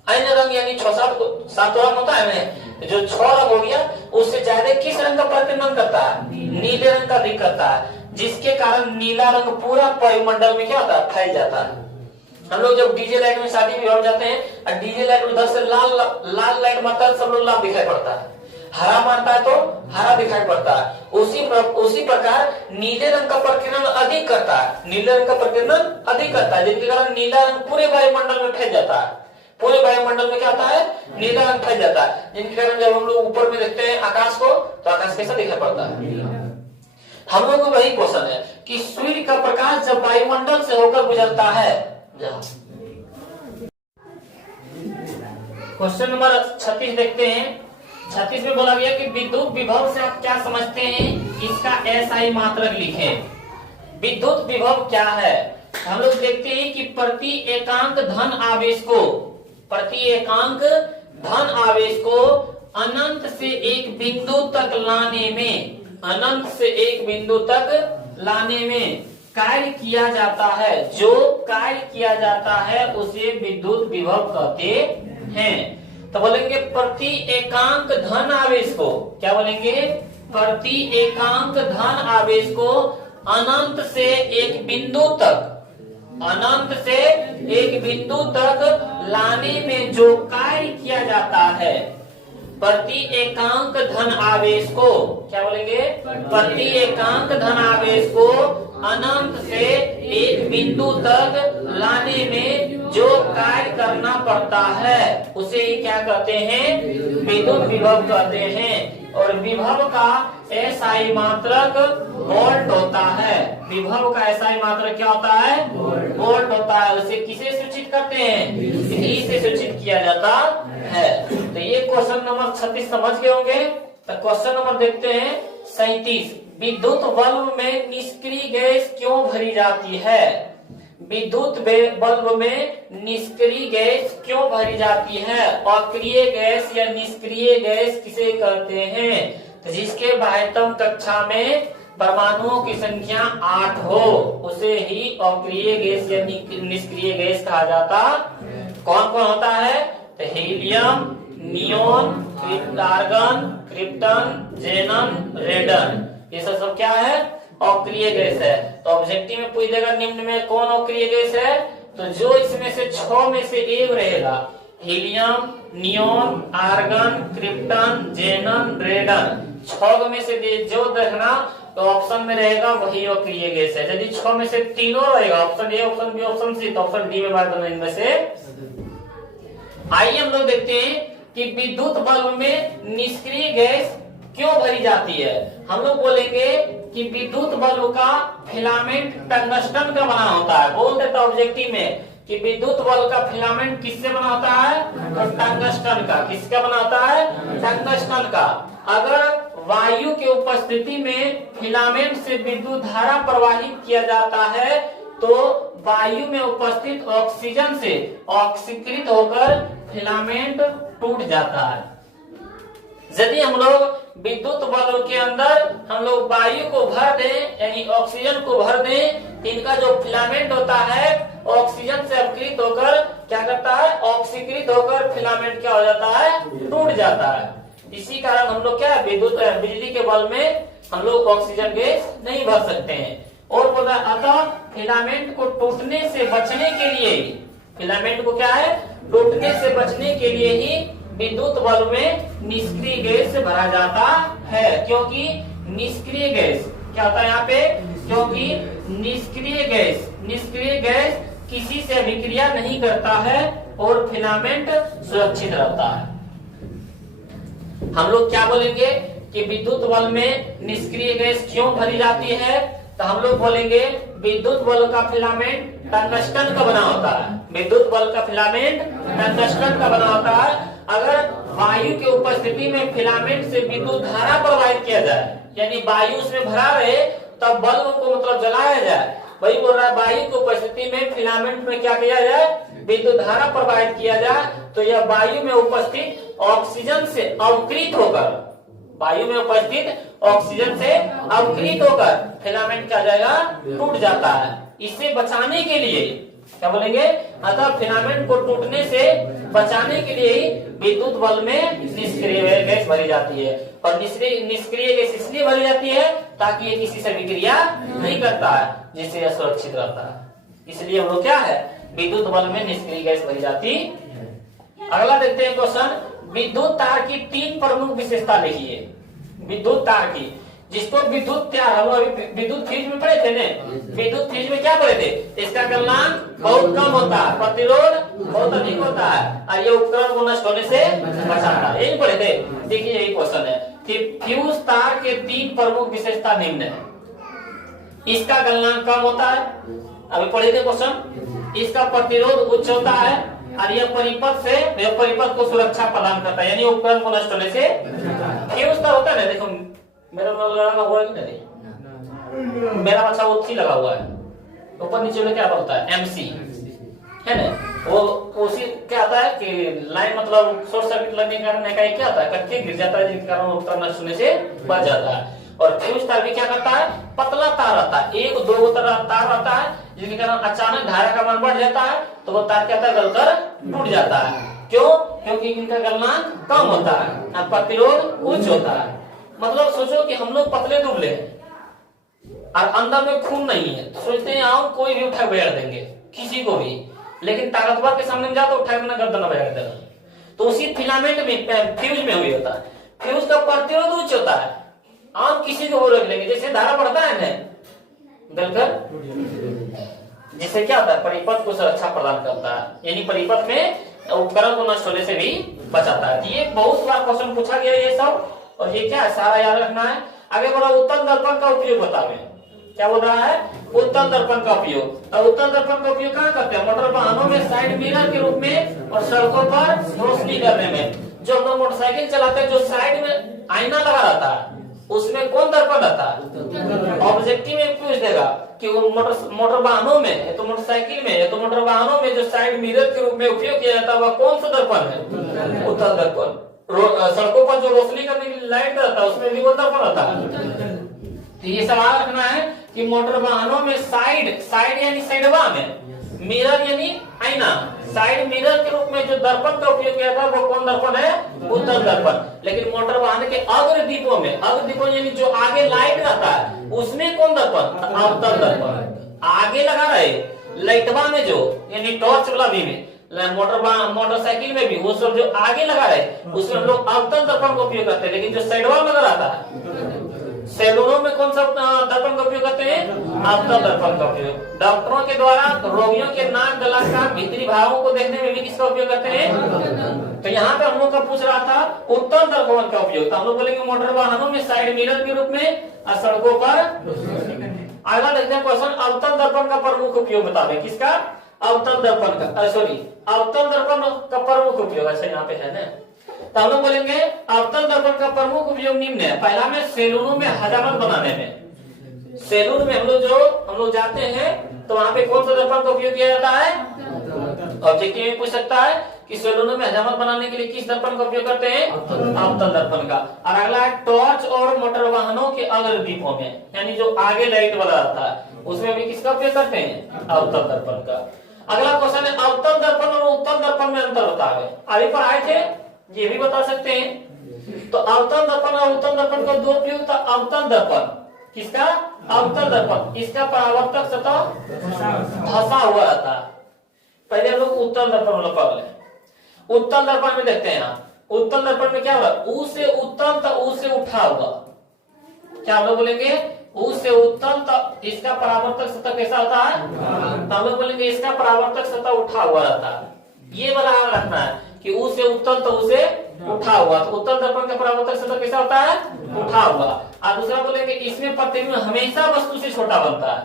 अन्य रंग यानी 6-7 रंग होता है ना, जो 6 रंग हो गया उससे ज्यादा किस रंग का प्रतिनिधित्व करता है? नीले रंग का अधिक करता है, जिसके कारण नीला रंग पूरा वायुमंडल में क्या होता है? फैल जाता है। हम लोग जब डीजे लाइट में शादी में जाते हैं और डीजे लाइट उधर से लाल लाइट मारता है, सब लोग लाल दिखाई पड़ता है, हरा मारता है तो हरा दिखाई पड़ता है। उसी प्रकार नीले रंग का प्रकीर्णन अधिक करता है, नीले रंग का प्रकीर्णन अधिक करता है, जिसके कारण नीला रंग पूरे वायुमंडल में फैल जाता है। पूरे वायुमंडल में क्या होता है? नीला रंग फैल जाता है, जिनके कारण जब हम लोग ऊपर में देखते हैं आकाश को तो आकाश कैसा दिखाई पड़ता है? हम लोग को वही क्वेश्चन है कि सूर्य का प्रकाश जब वायुमंडल से होकर गुजरता है। क्वेश्चन नंबर 36 देखते हैं। 36 में बोला गया कि विद्युत विभव से आप क्या समझते हैं, इसका SI मात्रक लिखें। विद्युत विभव क्या है? हम लोग देखते हैं कि प्रति एकांक धन आवेश को अनंत से एक बिंदु तक लाने में कार्य किया जाता है। जो कार्य किया जाता है उसे विद्युत विभव कहते हैं। तो बोलेंगे प्रति एकांक धन आवेश को, क्या बोलेंगे? प्रति एकांक धन आवेश को अनंत से एक बिंदु तक लाने में जो कार्य किया जाता है, प्रति एकांक धन आवेश को क्या बोलेंगे? प्रति एकांक धन आवेश को अनंत से एक बिंदु तक लाने में जो कार्य करना पड़ता है उसे क्या कहते हैं? विद्युत विभव कहते हैं। और विभव का SI मात्रक वोल्ट होता है। विभव का SI मात्रक क्या होता है? वोल्ट होता है। उसे किसे सूचित करते हैं? ई से सूचित किया जाता है। तो ये क्वेश्चन नंबर 36 समझ गए होंगे। तो क्वेश्चन नंबर देखते हैं 37। विद्युत बल्ब में निष्क्रिय गैस क्यों भरी जाती है? विद्युत बल्ब में निष्क्रिय गैस क्यों भरी जाती है? अक्रिय गैस या निष्क्रिय गैस किसे कहते हैं? तो जिसके बाह्यतम कक्षा में परमाणुओं की संख्या 8 हो उसे ही अक्रिय गैस या निष्क्रिय गैस कहा जाता। कौन कौन होता है? तो हीलियम, नियोन, आर्गन, क्रिप्टन, जेनन, रेडन, ये सब क्या है? अक्रिय गैस है। तो ऑब्जेक्टिव में पूछ देगा निम्न में कौन अक्रिय गैस है? तो जो इसमें से 6 में से एक रहेगा, हीलियम, नियोन, आर्गन, क्रिप्टन, जेनन, रेडन, 6 में से जो देखना तो ऑप्शन में रहेगा वही अक्रिय गैस है। यदि 6 में से तीनों रहेगा, option A, option B, option C, तो ऑप्शन डी में बात करना इनमें से। आइए हम लोग देखते हैं कि विद्युत बल्ब में निष्क्रिय गैस क्यों भरी जाती है। हम लोग बोलेंगे कि विद्युत बल्ब का फिलामेंट टंगस्टन का बना होता है। बोल देता ऑब्जेक्टिव में कि विद्युत बल्ब का फिलामेंट किससे बना होता है? तो टंगस्टन का। किसका बना होता है? टंगस्टन का। अगर वायु के उपस्थिति में फिलामेंट से विद्युत धारा प्रवाहित किया जाता है तो वायु में उपस्थित ऑक्सीजन से ऑक्सीकृत होकर फिलामेंट टूट जाता है। यदि हम लोग विद्युत बल्ब के अंदर हम लोग वायु को भर दें यानी ऑक्सीजन को भर दें, इनका जो फिलामेंट होता है ऑक्सीजन से अपकृत होकर क्या करता है? ऑक्सीकृत होकर फिलामेंट क्या हो जाता है? टूट जाता है। इसी कारण हम लोग क्या है? बिजली के बल्ब में हम लोग ऑक्सीजन गैस नहीं भर सकते हैं। और बोला अतः फिलामेंट को टूटने से बचने के लिए, फिलामेंट को क्या है? टूटने से बचने के लिए ही विद्युत बल्ब में निष्क्रिय गैस भरा जाता है। क्योंकि निष्क्रिय गैस क्या होता है यहाँ पे? क्योंकि निष्क्रिय गैस किसी से अभिक्रिया नहीं करता है और फिलामेंट सुरक्षित रहता है। हम लोग क्या बोलेंगे कि विद्युत बल्ब में निष्क्रिय गैस क्यों भरी जाती है? तो हम लोग बोलेंगे विद्युत बल्ब का फिलामेंट टंगस्टन का बना होता है। विद्युत बल्ब का फिलामेंट टंगस्टन का बना होता है। अगर वायु के उपस्थिति में फिलामेंट से विद्युत धारा प्रवाहित किया जाए यानी वायु उसमें भरा रहे तब बल्ब को मतलब जलाया जाए, वही बोल रहा है वायु की उपस्थिति में फिलामेंट में क्या किया जाए? विद्युत धारा प्रवाहित किया जाए तो यह वायु में उपस्थित ऑक्सीजन से अवकृत होकर, वायु में उपस्थित ऑक्सीजन से अवकृत होकर फिलामेंट क्या जाएगा? टूट जाता है। इसे बचाने के लिए क्या बोलेंगे? अतः फिलामेंट को टूटने से बचाने के लिए ही विद्युत बल्ब में निष्क्रिय गैस भरी जाती है। और निष्क्रिय गैस इसलिए भरी जाती है ताकि ये किसी से विक्रिया नहीं करता है, जिससे यह सुरक्षित रहता है। इसलिए वो क्या है, विद्युत बल्ब में निष्क्रिय गैस भरी जाती है। अगला देखते हैं क्वेश्चन, विद्युत तार की 3 प्रमुख विशेषता लिखिए। विद्युत तार की, जिसको विद्युत तार, हम अभी विद्युत फ्रिज में पढ़े थे ना, विद्युत फ्रिज में क्या पढ़े थे, इसका गलनांक बहुत कम होता है, प्रतिरोध बहुत अधिक होता है, और ये उपकरण को नष्ट होने से बचाता है। यही पढ़े थे। देखिए यही क्वेश्चन है कि फ्यूज तार के 3 प्रमुख विशेषता निम्न है। इसका गलनांक कम होता है, अभी पढ़े थे क्वेश्चन। इसका प्रतिरोध उच्च होता है, और यह परिपथ को सुरक्षा प्रदान करता है, यानी उपकरण को नष्ट होने से। फ्यूज तार होता है ना, देखो मेरा लगा हुआ है कि नहीं, मेरा अच्छा वो थी लगा हुआ है, ऊपर नीचे में क्या होता है, एमसी है ना, वो उसी क्या आता है कि लाइन मतलब शॉर्ट सर्किट लगने के कारण क्या आता है, कट्टे गिर जाता है, जिसके कारण उपकरण नष्ट होने से बच जाता है। और फ्यूज तार भी क्या करता है, पतला तार आता है, 1-2 तार आता है, जिसके कारण अचानक धारा का मान बढ़ जाता है, तो वो तार क्या होता है, गलकर टूट जाता है। क्यों? क्योंकि इनका गलनांक कम होता है और प्रतिरोध उच्च होता है। मतलब सोचो कि हम लोग पतले दुबले हैं और अंदर में खून नहीं है, तो सोचते हैं आओ कोई भी उठा बैठ देंगे किसी को भी, लेकिन ताकतवर के सामने में जाओ तो उठा के गर्दन बैठ देगा। तो उसी फिलामेंट में फ्यूज में हुई होता है। फ्यूज का प्रतिरोध उच्च होता है, आम किसी को रोक लेंगे, जैसे धारा बढ़ता है ना गलकर, जिससे क्या होता है, परिपथ को सुरक्षा प्रदान करता है, यानी परिपथ में उपकरण को नष्ट होने से भी बचाता है। ये बहुत बार क्वेश्चन पूछा गया ये सब, और ये क्या है, सारा याद रखना है। आगे बढ़ा, उत्तल दर्पण का उपयोग बतावे। क्या बोल रहा है, उत्तल दर्पण का उपयोग। और उत्तल दर्पण का उपयोग कहाँ करते हैं, मोटर वाहनों में साइड मिरर के रूप में और सड़कों पर रोशनी करने में। जो हम लोग मोटरसाइकिल चलाते हैं, जो साइड में आईना लगा रहता है, उसमें कौन दर्पण रहता है, ऑब्जेक्टिव में पूछ देगा कि वो मोटर वाहनों में है तो मोटरसाइकिल में है, तो मोटर वाहनों में जो साइड मिरर के रूप में उपयोग किया जाता है वह कौन सा दर्पण है, उत्तल दर्पण। सड़कों पर जो रोशनी करने के लिए लाइट रहता है उसमें भी वो दर्पण रहता है। तो ये सवाल रखना है कि मोटर वाहनों में साइड यानी साइडवा में, मिरर यानी आईना, साइड मिरर के रूप में जो दर्पण का उपयोग किया था वो कौन दर्पण है, उत्तल दर्पण। लेकिन मोटर वाहन के अग्रदीपों में, अग्रदीपों यानी जो आगे लाइट रहता है उसमें कौन दर्पण, अवतल दर्पण। आगे लगा रहे लाइटवा में जो यानी टॉर्च वाला भी में, मोटरसाइकिल में भी वो सब जो आगे लगा रहे उसमें हम लोग अवतल दर्पण का उपयोग करते हैं। लेकिन जो साइडवा में लगा रहता है, सैलूनों में कौन सा दर्पण का उपयोग करते हैं, अवतल दर्पण का उपयोग। डॉक्टरों के द्वारा रोगियों के नाक, गला का भीतरी भागों को देखने में भी किसका उपयोग करते हैं। तो यहाँ पे हम लोग का पूछ रहा था उत्तल दर्पण का उपयोग, तो हम लोग बोलेंगे मोटर वाहनों में साइड मिरर के रूप में और सड़कों पर। अगला देखते हैं क्वेश्चन, अवतल दर्पण का प्रमुख उपयोग बतावे। किसका, अवतल दर्पण का, सॉरी अवतल दर्पण का प्रमुख उपयोग। अच्छा यहाँ पे है ना, तो हम लोग बोलेंगे अवतल दर्पण का प्रमुख उपयोग निम्न है। पहला में सैलूनों में हजामत बनाने में, सैलून में हम लोग जाते हैं तो वहां पे कौन सा दर्पण का उपयोग किया जाता है, ऑब्जेक्टिव में पूछ सकता है कि सैलूनों में हजामत बनाने के लिए किस दर्पण का उपयोग करते हैं, अवतल दर्पण का। और अगला है टॉर्च और मोटर वाहनों के अग्रदीपों में, यानी जो आगे लाइट वाला रहता है उसमें भी किसका उपयोग करते हैं, अवतल दर्पण का। अगला क्वेश्चन है, अवतल दर्पण और उत्तल दर्पण में अंतर बतावे। अभी पढ़ाए थे, ये भी बता सकते हैं। तो अवतल दर्पण और उत्तल दर्पण का दो उपयोग था। अवतल दर्पण किसका, अवतल दर्पण, इसका परावर्तक सतह धंसा हुआ रहता है। पहले हम लोग उत्तल दर्पण वाला पढ़ लें। उत्तल दर्पण में देखते हैं, उत्तल दर्पण में क्या होगा, ऊ से उत्तल तक ऊ से उठा हुआ। क्या हम लोग बोलेंगे, ऊ से उत्तल तक इसका परावर्तक सतह कैसा होता है, तो हम लोग बोलेंगे इसका परावर्तक सतह उठा हुआ रहता है। ये वाला रखना है कि ऊ से उत्तल तो ऊ से उठा हुआ, तो उत्तल दर्पण का परावर्तक सतह कैसा होता है, उठा हुआ। और दूसरा बोलेंगे इसमें प्रतिबिंब हमेशा वस्तु से छोटा बनता है।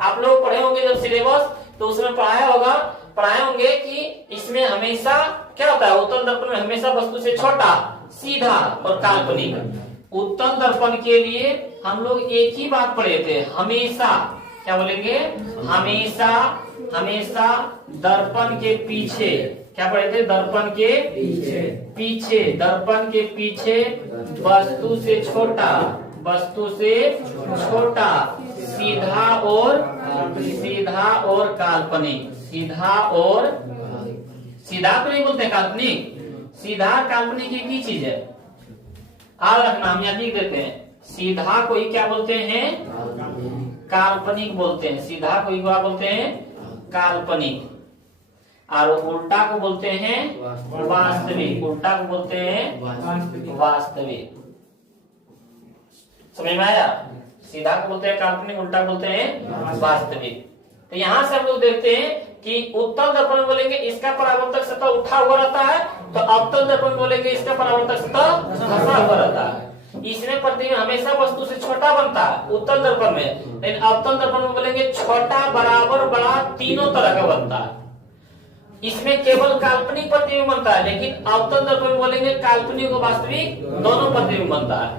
आप लोग पढ़े होंगे जब सिलेबस, तो उसमें पढ़ाए होंगे कि इसमें हमेशा क्या होता है, उत्तल दर्पण में हमेशा वस्तु से छोटा, सीधा और काल्पनिक। उत्तल दर्पण के लिए हम लोग एक ही बात पढ़े थे, हमेशा, क्या बोलेंगे, हमेशा दर्पण के पीछे, क्या पढ़े थे, दर्पण के पीछे, दर्पण के पीछे वस्तु से छोटा, सीधा और काल्पनिक, सीधा को नहीं बोलते काल्पनिक, सीधा काल्पनिक एक ही चीज है। याद रखना, हम यहाँ लिख देते हैं, सीधा को ही क्या बोलते हैं, काल्पनिक बोलते हैं। सीधा को ही क्या बोलते हैं, काल्पनिक। और उल्टा को बोलते हैं वास्तविक। उल्टा को बोलते हैं वास्तविक। समझ में आया? सीधा को बोलते हैं काल्पनिक, उल्टा बोलते हैं वास्तविक। तो यहाँ से हम लोग देखते हैं कि उत्तल दर्पण में बोलेंगे इसका परावर्तक सतह उठा हुआ रहता है, तो अवतल दर्पण में बोलेंगे इसका परावर्तक सतह धंसा हुआ रहता है। इसमें प्रतिबिंब हमेशा वस्तु से छोटा बनता है उत्तल दर्पण में, लेकिन अवतल दर्पण में बोलेंगे छोटा, बराबर, बड़ा, तीनों तरह का बनता है। इसमें केवल काल्पनिक प्रतिबिंब बनता है, लेकिन अवतल दर्पण में बोलेंगे काल्पनिक और वास्तविक दोनों प्रतिबिंब बनता है।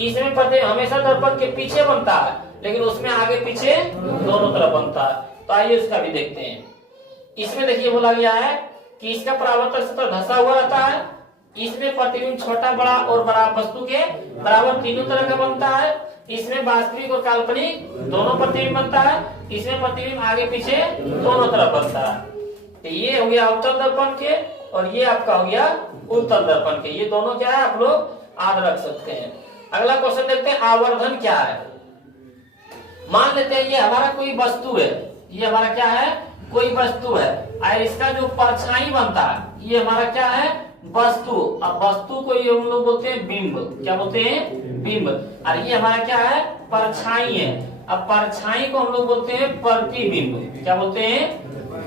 इसमें प्रतिबिंब हमेशा दर्पण के पीछे बनता है, लेकिन उसमें आगे पीछे दोनों तरफ बनता है। तो आइए उसका भी देखते हैं। इसमें देखिए बोला गया है कि इसका परावर्तक सतह धंसा हुआ रहता है। इसमें प्रतिबिंब छोटा, बड़ा और बड़ा वस्तु के बराबर तीनों तरह का बनता है। इसमें वास्तविक और काल्पनिक दोनों प्रतिबिंब बनता है। इसमें प्रतिबिंब आगे पीछे दोनों तरफ बनता है। तो ये हो गया अवतल दर्पण के, और ये आपका हो गया उत्तल दर्पण के। ये दोनों क्या है आप लोग याद रख सकते हैं। अगला क्वेश्चन देखते हैं, आवर्धन क्या है। मान लेते हैं ये हमारा कोई वस्तु है, ये हमारा क्या है, कोई वस्तु है, और इसका जो परछाई बनता है ये हमारा क्या है, वस्तु। अब वस्तु को ये हम लोग बोलते हैं बिंब। क्या बोलते हैं, बिंब। और ये हमारा क्या है, परछाई है। अब परछाई को हम लोग बोलते हैं प्रतिबिंब। क्या बोलते हैं,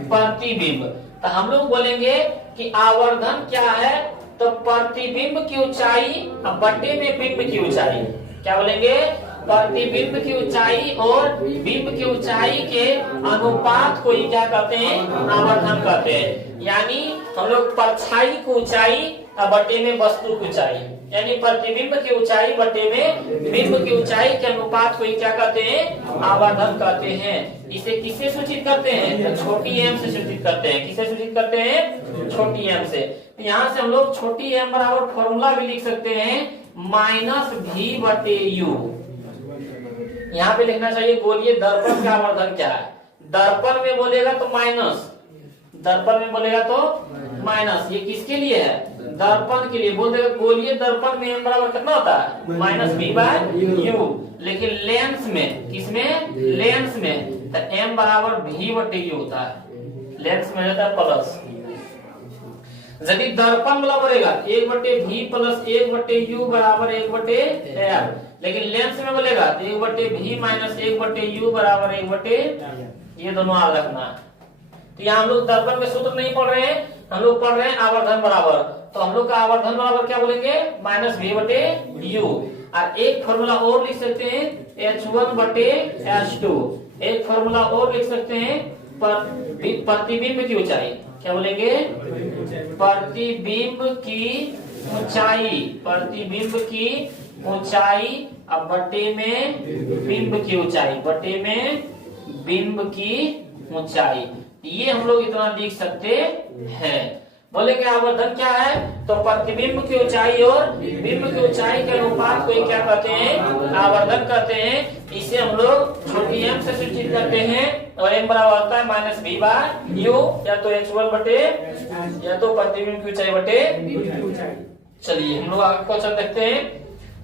प्रतिबिंब। तो हम लोग बोलेंगे कि आवर्धन क्या है, तो प्रतिबिंब की ऊंचाई बटे में बिंब की ऊंचाई। क्या बोलेंगे, प्रतिबिंब की ऊंचाई और बिंब की ऊंचाई के अनुपात को ही क्या कहते हैं, आवर्धन कहते हैं। यानी हम लोग परछाई की ऊंचाई बटे में वस्तु की ऊंचाई, यानी प्रतिबिंब की ऊंचाई बटे में बिंब की ऊंचाई के अनुपात को ही क्या कहते हैं, आवर्धन कहते हैं। इसे किससे सूचित करते हैं, तो छोटी एम से सूचित करते हैं। किससे सूचित करते हैं, छोटी एम से। तो यहाँ से हम लोग छोटी एम बराबर फॉर्मूला भी लिख सकते हैं, -v बटे u। यहाँ पे लिखना चाहिए, बोलिए दर्पण का आवर्धन क्या है। दर्पण में बोलेगा तो माइनस, दर्पण में बोलेगा तो माइनस। ये किसके लिए है, दर्पण के लिए। बोलिए दर्पण में m बराबर कितना होता है, -v/u। लेकिन लेंस में, किसमें, लेंस में, तो m बराबर v बटे u होता है। लेंस में होता है प्लस। यदि दर्पण वाला बोलेगा 1/v प्लस 1/u बराबर 1/r। लेकिन लेंस में बोलेगा तो 1/v माइनस 1/u बराबर 1/, ये दोनों याद रखना। तो यहाँ हम लोग दर्पण में सूत्र नहीं पढ़ रहे हैं, हम लोग पढ़ रहे हैं आवर्धन बराबर। तो हम लोग का आवर्धन बराबर क्या बोलेंगे, -v/u। और एक फॉर्मूला और लिख सकते हैं, h1/h2। एक फॉर्मूला और लिख सकते हैं, प्रतिबिंब की ऊंचाई। क्या बोलेंगे, प्रतिबिंब की ऊंचाई। प्रतिबिंब की ऊंचाई अब बटे में बिंब की ऊंचाई, बटे में बिंब की ऊंचाई। ये हम लोग इतना लिख सकते हैं। बोलेंगे आवर्धन क्या है, तो प्रतिबिंब की ऊंचाई और बिंब की ऊंचाई के अनुपात को क्या कहते हैं, आवर्धन कहते हैं। इसे हम लोग छोटी एम से सूचित करते हैं, और एम बराबर होता है -v/u, या तो h1 बटे, या तो प्रतिबिंब की ऊंचाई बटे। चलिए हम लोग आगे क्वेश्चन देखते हैं।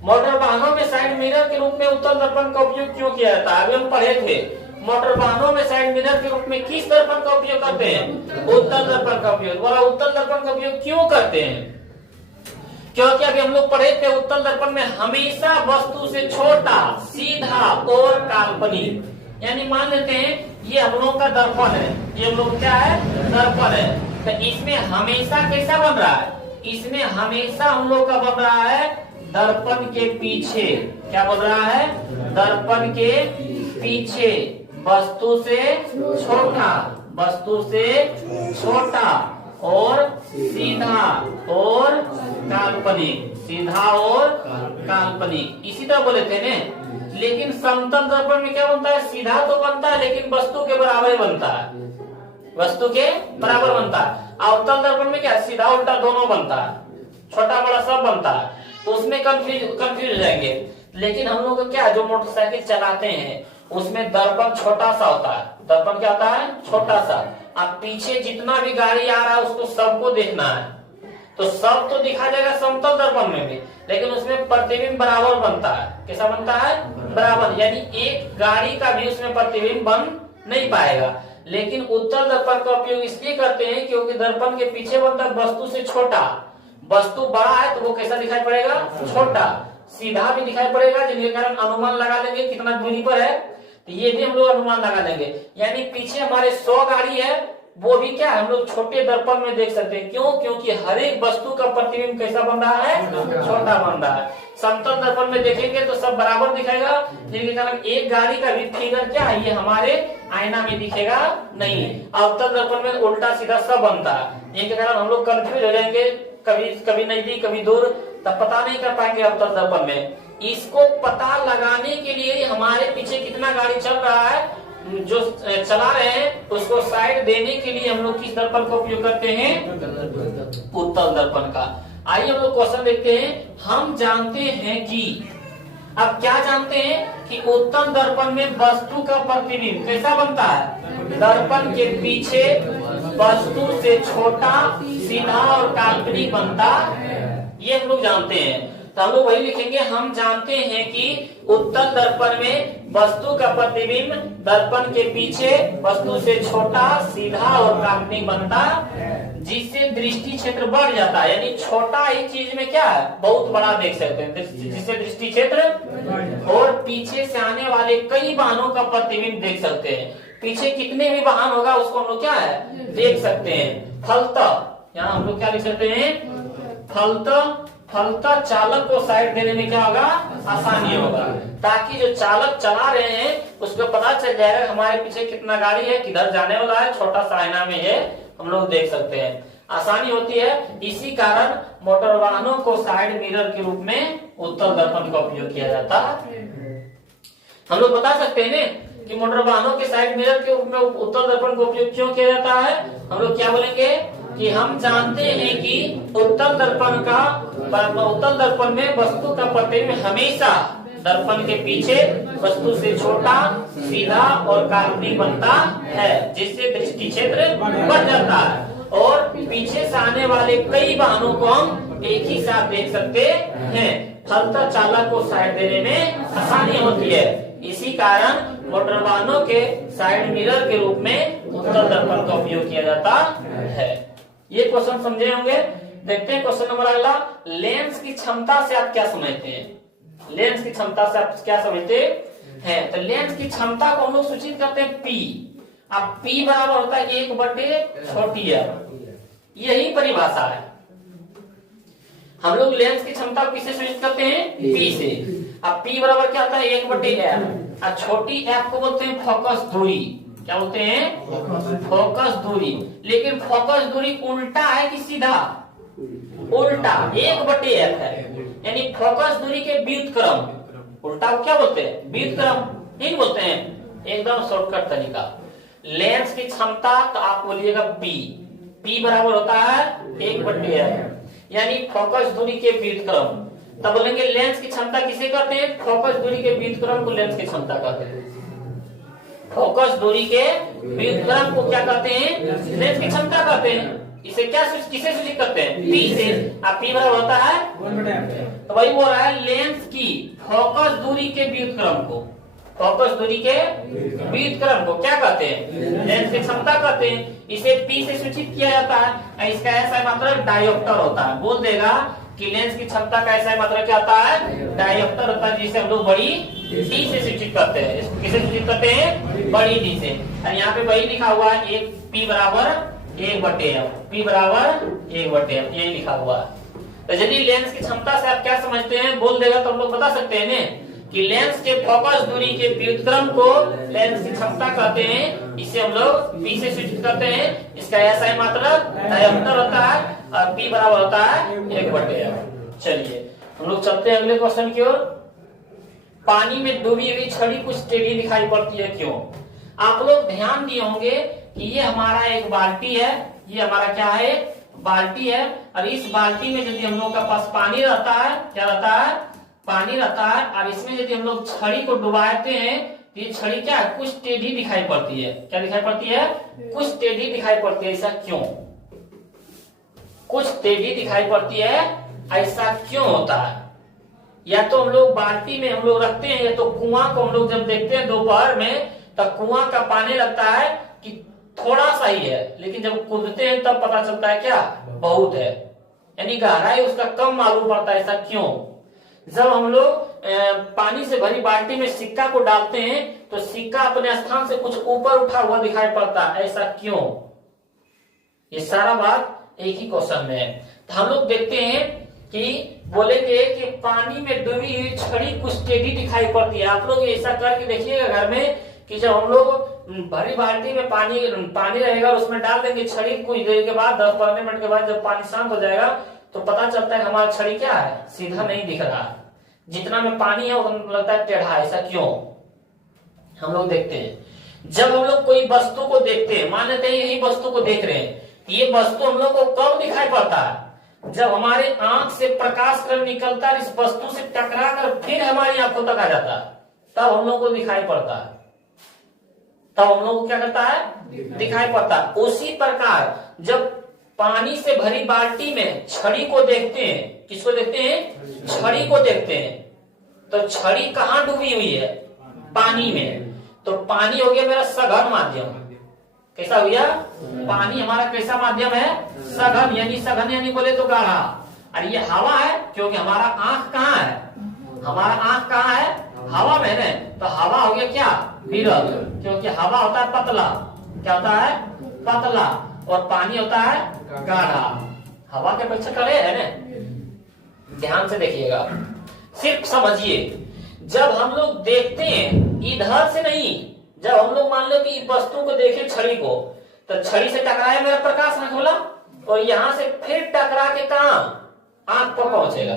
मोटर वाहनों में साइड मिरर के रूप में उत्तल दर्पण का उपयोग क्यों किया जाता है। अभी हम पढ़े थे, मोटर वाहनों में साइड मिरर के रूप में किस दर्पण का उपयोग करते हैं, उत्तल दर्पण का उपयोग। बोला उत्तल दर्पण का उपयोग क्यों करते हैं, क्योंकि अभी हम लोग पढ़े थे उत्तल दर्पण में हमेशा वस्तु से छोटा, सीधा और काल्पनिक। यानी मान लेते हैं ये हम लोग का दर्पण है, ये हम लोग क्या है, दर्पण है। तो इसमें हमेशा कैसा बन रहा है, इसमें हमेशा हम लोग का बन रहा है दर्पण के पीछे। क्या बन रहा है, दर्पण के पीछे वस्तु से छोटा, वस्तु से छोटा और सीधा और काल्पनिक, सीधा और काल्पनिक। इसी तरह बोले थे ने। लेकिन समतल दर्पण में क्या बनता है, सीधा तो बनता है लेकिन वस्तु के बराबर बनता है, वस्तु के बराबर बनता है। अवतल दर्पण में क्या, सीधा उल्टा दोनों बनता है, छोटा बड़ा सब बनता है। तो उसमें कंफ्यूज हो जाएंगे। लेकिन हम लोग क्या, जो मोटरसाइकिल चलाते हैं उसमें दर्पण छोटा सा होता है। दर्पण क्या होता है, छोटा सा, अब पीछे जितना भी गाड़ी आ रहा है उसको सबको देखना है, तो सब तो दिखा जाएगा समतल दर्पण में भी, लेकिन उसमें प्रतिबिंब बराबर बनता है। कैसा बनता है? बराबर, यानी एक गाड़ी का भी उसमें प्रतिबिंब बन नहीं पाएगा। लेकिन उत्तल दर्पण का उपयोग इसलिए करते हैं क्योंकि दर्पण के पीछे बनता है वस्तु से छोटा, वस्तु बड़ा है तो वो कैसा दिखाई पड़ेगा? छोटा। सीधा भी दिखाई पड़ेगा, जिसके कारण अनुमान लगा लेंगे कितना दूरी पर है, तो ये भी हम लोग अनुमान लगा लेंगे। यानी पीछे हमारे 100 गाड़ी है, वो भी क्या हम लोग छोटे दर्पण में देख सकते हैं। क्यों? क्योंकि हर एक वस्तु का प्रतिबिंब कैसा बन रहा है? छोटा बन रहा है। समतल दर्पण में देखेंगे तो सब बराबर दिखेगा, जिसके कारण एक गाड़ी का भी फिगर क्या है, ये हमारे आईना में दिखेगा नहीं। अवतल दर्पण में उल्टा सीधा सब बनता है, जिसके कारण हम लोग कंफ्यूज हो जाएंगे, कभी कभी नजदीक कभी दूर, तब पता नहीं कर पाएंगे अवतल दर्पण में। इसको पता लगाने के लिए हमारे पीछे कितना गाड़ी चल रहा है, जो चला रहे हैं उसको साइड देने के लिए हम लोग किस दर्पण का उपयोग करते हैं? उत्तल दर्पण का। आइए हम लोग क्वेश्चन देखते हैं। हम जानते हैं कि, अब क्या जानते हैं कि उत्तल दर्पण में वस्तु का प्रतिबिंब कैसा बनता है? दर्पण के पीछे वस्तु से छोटा, सीधा और काल्पनिक बनता है, ये हम लोग जानते हैं। तो हम लोग वही लिखेंगे, हम जानते हैं कि उत्तल दर्पण में वस्तु का प्रतिबिंब दर्पण के पीछे वस्तु से छोटा, सीधा और काल्पनिक बनता, जिससे दृष्टि क्षेत्र बढ़ जाता है। यानी छोटा ही चीज में क्या है? बहुत बड़ा देख सकते हैं, जिससे दृष्टि क्षेत्र, और पीछे से आने वाले कई वाहनों का प्रतिबिंब देख सकते हैं। पीछे कितने भी वाहन होगा उसको हम लोग क्या है? देख सकते हैं। फलतः यहाँ हम लोग क्या लिख सकते हैं? फलतः चालक को साइड देने में क्या होगा? आसानी होगा, ताकि जो चालक चला रहे हैं उसको पता चल जाएगा हमारे पीछे कितना गाड़ी है, किधर जाने वाला है, छोटा सा आईना में ये हम लोग देख सकते हैं, आसानी होती है। इसी कारण मोटर वाहनों को साइड मिरर के रूप में उत्तल दर्पण का उपयोग किया जाता है। हम लोग बता सकते हैं कि मोटर वाहनों के साइड मिरर के रूप में उत्तल दर्पण का उपयोग क्यों किया जाता है? हम लोग क्या बोलेंगे कि हम जानते हैं कि उत्तल दर्पण में वस्तु का प्रतिबिंब हमेशा दर्पण के पीछे वस्तु से छोटा, सीधा और काल्पनिक बनता है, जिससे दृष्टि क्षेत्र बढ़ जाता है और पीछे से आने वाले कई वाहनों को हम एक ही साथ देख सकते हैं। फलतः चालक को साइड देने में आसानी होती है। इसी कारण मोटर वाहनों के साइड मिरर के रूप में उत्तल दर्पण का उपयोग किया जाता है। ये क्वेश्चन समझे होंगे। देखते हैं क्वेश्चन नंबर अगला। लेंस की क्षमता से आप क्या समझते हैं? लेंस की क्षमता से आप क्या समझते हैं? तो लेंस की क्षमता को हम लोग सूचित करते हैं P। अब P बराबर होता है 1/छोटी, यही परिभाषा है। हम लोग लेंस की क्षमता को किससे सूचित करते हैं? P से। अब P बराबर क्या होता है? 1/f। अब छोटी f को बोलते हैं फोकस दूरी। क्या बोलते हैं? फोकस दूरी। लेकिन फोकस दूरी उल्टा है कि सीधा? उल्टा, 1/f है। यानी फोकस दूरी के व्युत्क्रम, उल्टा को क्या बोलते हैं? व्युत्क्रम नहीं बोलते हैं, एकदम शॉर्टकट तरीका। लेंस की क्षमता तो आप बोलिएगा P बराबर होता है 1/f, यानी फोकस दूरी के व्युत्क्रम। तब बोलेंगे लेंस की क्षमता किसे कहते हैं? फोकस दूरी के व्युत्क्रम को लेंस की क्षमता कहते हैं। फोकस दूरी के व्युत्क्रम को क्या कहते हैं? लेंस की क्षमता कहते हैं। इसे क्या किसे सूचित करते हैं? P से। अब P बराबर होता है 1/f। तो वही बोल रहा है लेंस की फोकस दूरी के व्युत्क्रम को, फोकस दूरी के व्युत्क्रम को क्या कहते हैं? लेंस की क्षमता कहते हैं। इसे P से सूचित किया जाता है। इसका ऐसा मात्रक डायोप्टर होता है। बोल देगा कि लेंस की क्षमता का ऐसा मात्रक क्या होता है? डायोप्टर होता है, जिसे हम लोग बड़ी D से सूचित करते हैं। किसे सूचित करते हैं? बड़ी D से। और यहाँ पे वही लिखा हुआ है, एक P बराबर 1/f, P बराबर 1/f, यही लिखा हुआ है। तो यदि लेंस की क्षमता से आप क्या समझते हैं बोल देगा तो हम लोग बता सकते हैं ना कि लेंस के फोकस दूरी के व्युत्क्रम को लेंस की क्षमता कहते हैं। इसे हम लोग P से सूचित करते हैं। इसका ऐसा मात्रक डायोप्टर होता है और P बराबर होता है 1/f। चलिए हम लोग चलते हैं अगले क्वेश्चन की ओर। पानी में डूबी हुई छड़ी कुछ टेढ़ी दिखाई पड़ती है, क्यों? आप लोग ध्यान दिए होंगे कि ये हमारा एक बाल्टी है, ये हमारा क्या है? बाल्टी है। और इस बाल्टी में यदि हम लोग का पास पानी रहता है, क्या रहता है? पानी रहता है। और इसमें यदि हम लोग छड़ी को डुबाते हैं तो ये छड़ी क्या है, कुछ टेढ़ी दिखाई पड़ती है। क्या दिखाई पड़ती है? कुछ टेढ़ी दिखाई पड़ती है। ऐसा क्यों? कुछ टेढ़ी दिखाई पड़ती है, ऐसा क्यों होता है? या तो हम लोग बाल्टी में हम लोग रखते हैं, या तो कुआं को हम लोग जब देखते हैं दोपहर में, तब कुआं का पानी लगता है कि थोड़ा सा ही है, लेकिन जब कूदते हैं तब पता चलता है क्या, बहुत है, यानी गहराई उसका कम मालूम पड़ता है। ऐसा क्यों? जब हम लोग पानी से भरी बाल्टी में सिक्का को डालते हैं तो सिक्का अपने स्थान से कुछ ऊपर उठा हुआ दिखाई पड़ता है। ऐसा क्यों? ये सारा बात एक ही क्वेश्चन में है। तो हम लोग देखते हैं कि बोलेंगे कि पानी में डूबी हुई छड़ी कुछ टेढ़ी दिखाई पड़ती है। आप लोग ऐसा करके देखिएगा घर में कि जब हम लोग भरी बाल्टी में पानी रहेगा और उसमें डाल देंगे छड़ी, कुछ देर के बाद 10-15 मिनट के बाद जब पानी शांत हो जाएगा तो पता चलता है हमारा छड़ी क्या है, सीधा नहीं दिख रहा। जितना में पानी है उतना लगता है टेढ़ा। ऐसा क्यों? हम लोग देखते हैं जब हम लोग कोई वस्तु को देखते हैं, मान लेते हैं यही वस्तु को देख रहे हैं, ये वस्तु हम लोग को कब दिखाई पड़ता है? जब हमारे आंख से प्रकाश किरण निकलता है, इस वस्तु से टकरा कर फिर हमारी आंखों तक आ जाता है, तब हम लोग को दिखाई पड़ता है। तब हम लोग को क्या करता है, दिखाई पड़ता है। उसी प्रकार जब पानी से भरी बाल्टी में छड़ी को देखते हैं, किसको देखते हैं? छड़ी को देखते हैं, तो छड़ी कहाँ डूबी हुई है? पानी में। तो पानी हो गया मेरा सघन माध्यम। कैसा हो गया? पानी हमारा कैसा माध्यम है? सघन, यानी सघन यानी बोले तो गाढ़ा। और ये हवा है, क्योंकि हमारा आंख कहाँ है? हमारा आंख कहाँ है? हवा में है। तो हवा हो गया क्या? विरल, क्योंकि हवा होता है पतला। क्या होता है? पतला। और पानी होता है गाढ़ा। हवा के अपेक्षा कड़े है ना। ध्यान से देखिएगा, सिर्फ समझिए। जब हम लोग देखते हैं इधर से नहीं, जब हम लोग मान लो कि वस्तु को देखें, छड़ी को, तो छड़ी से टकराया मेरा प्रकाश में खोला और यहां से फिर टकरा के कहा? आंख पर पहुंचेगा।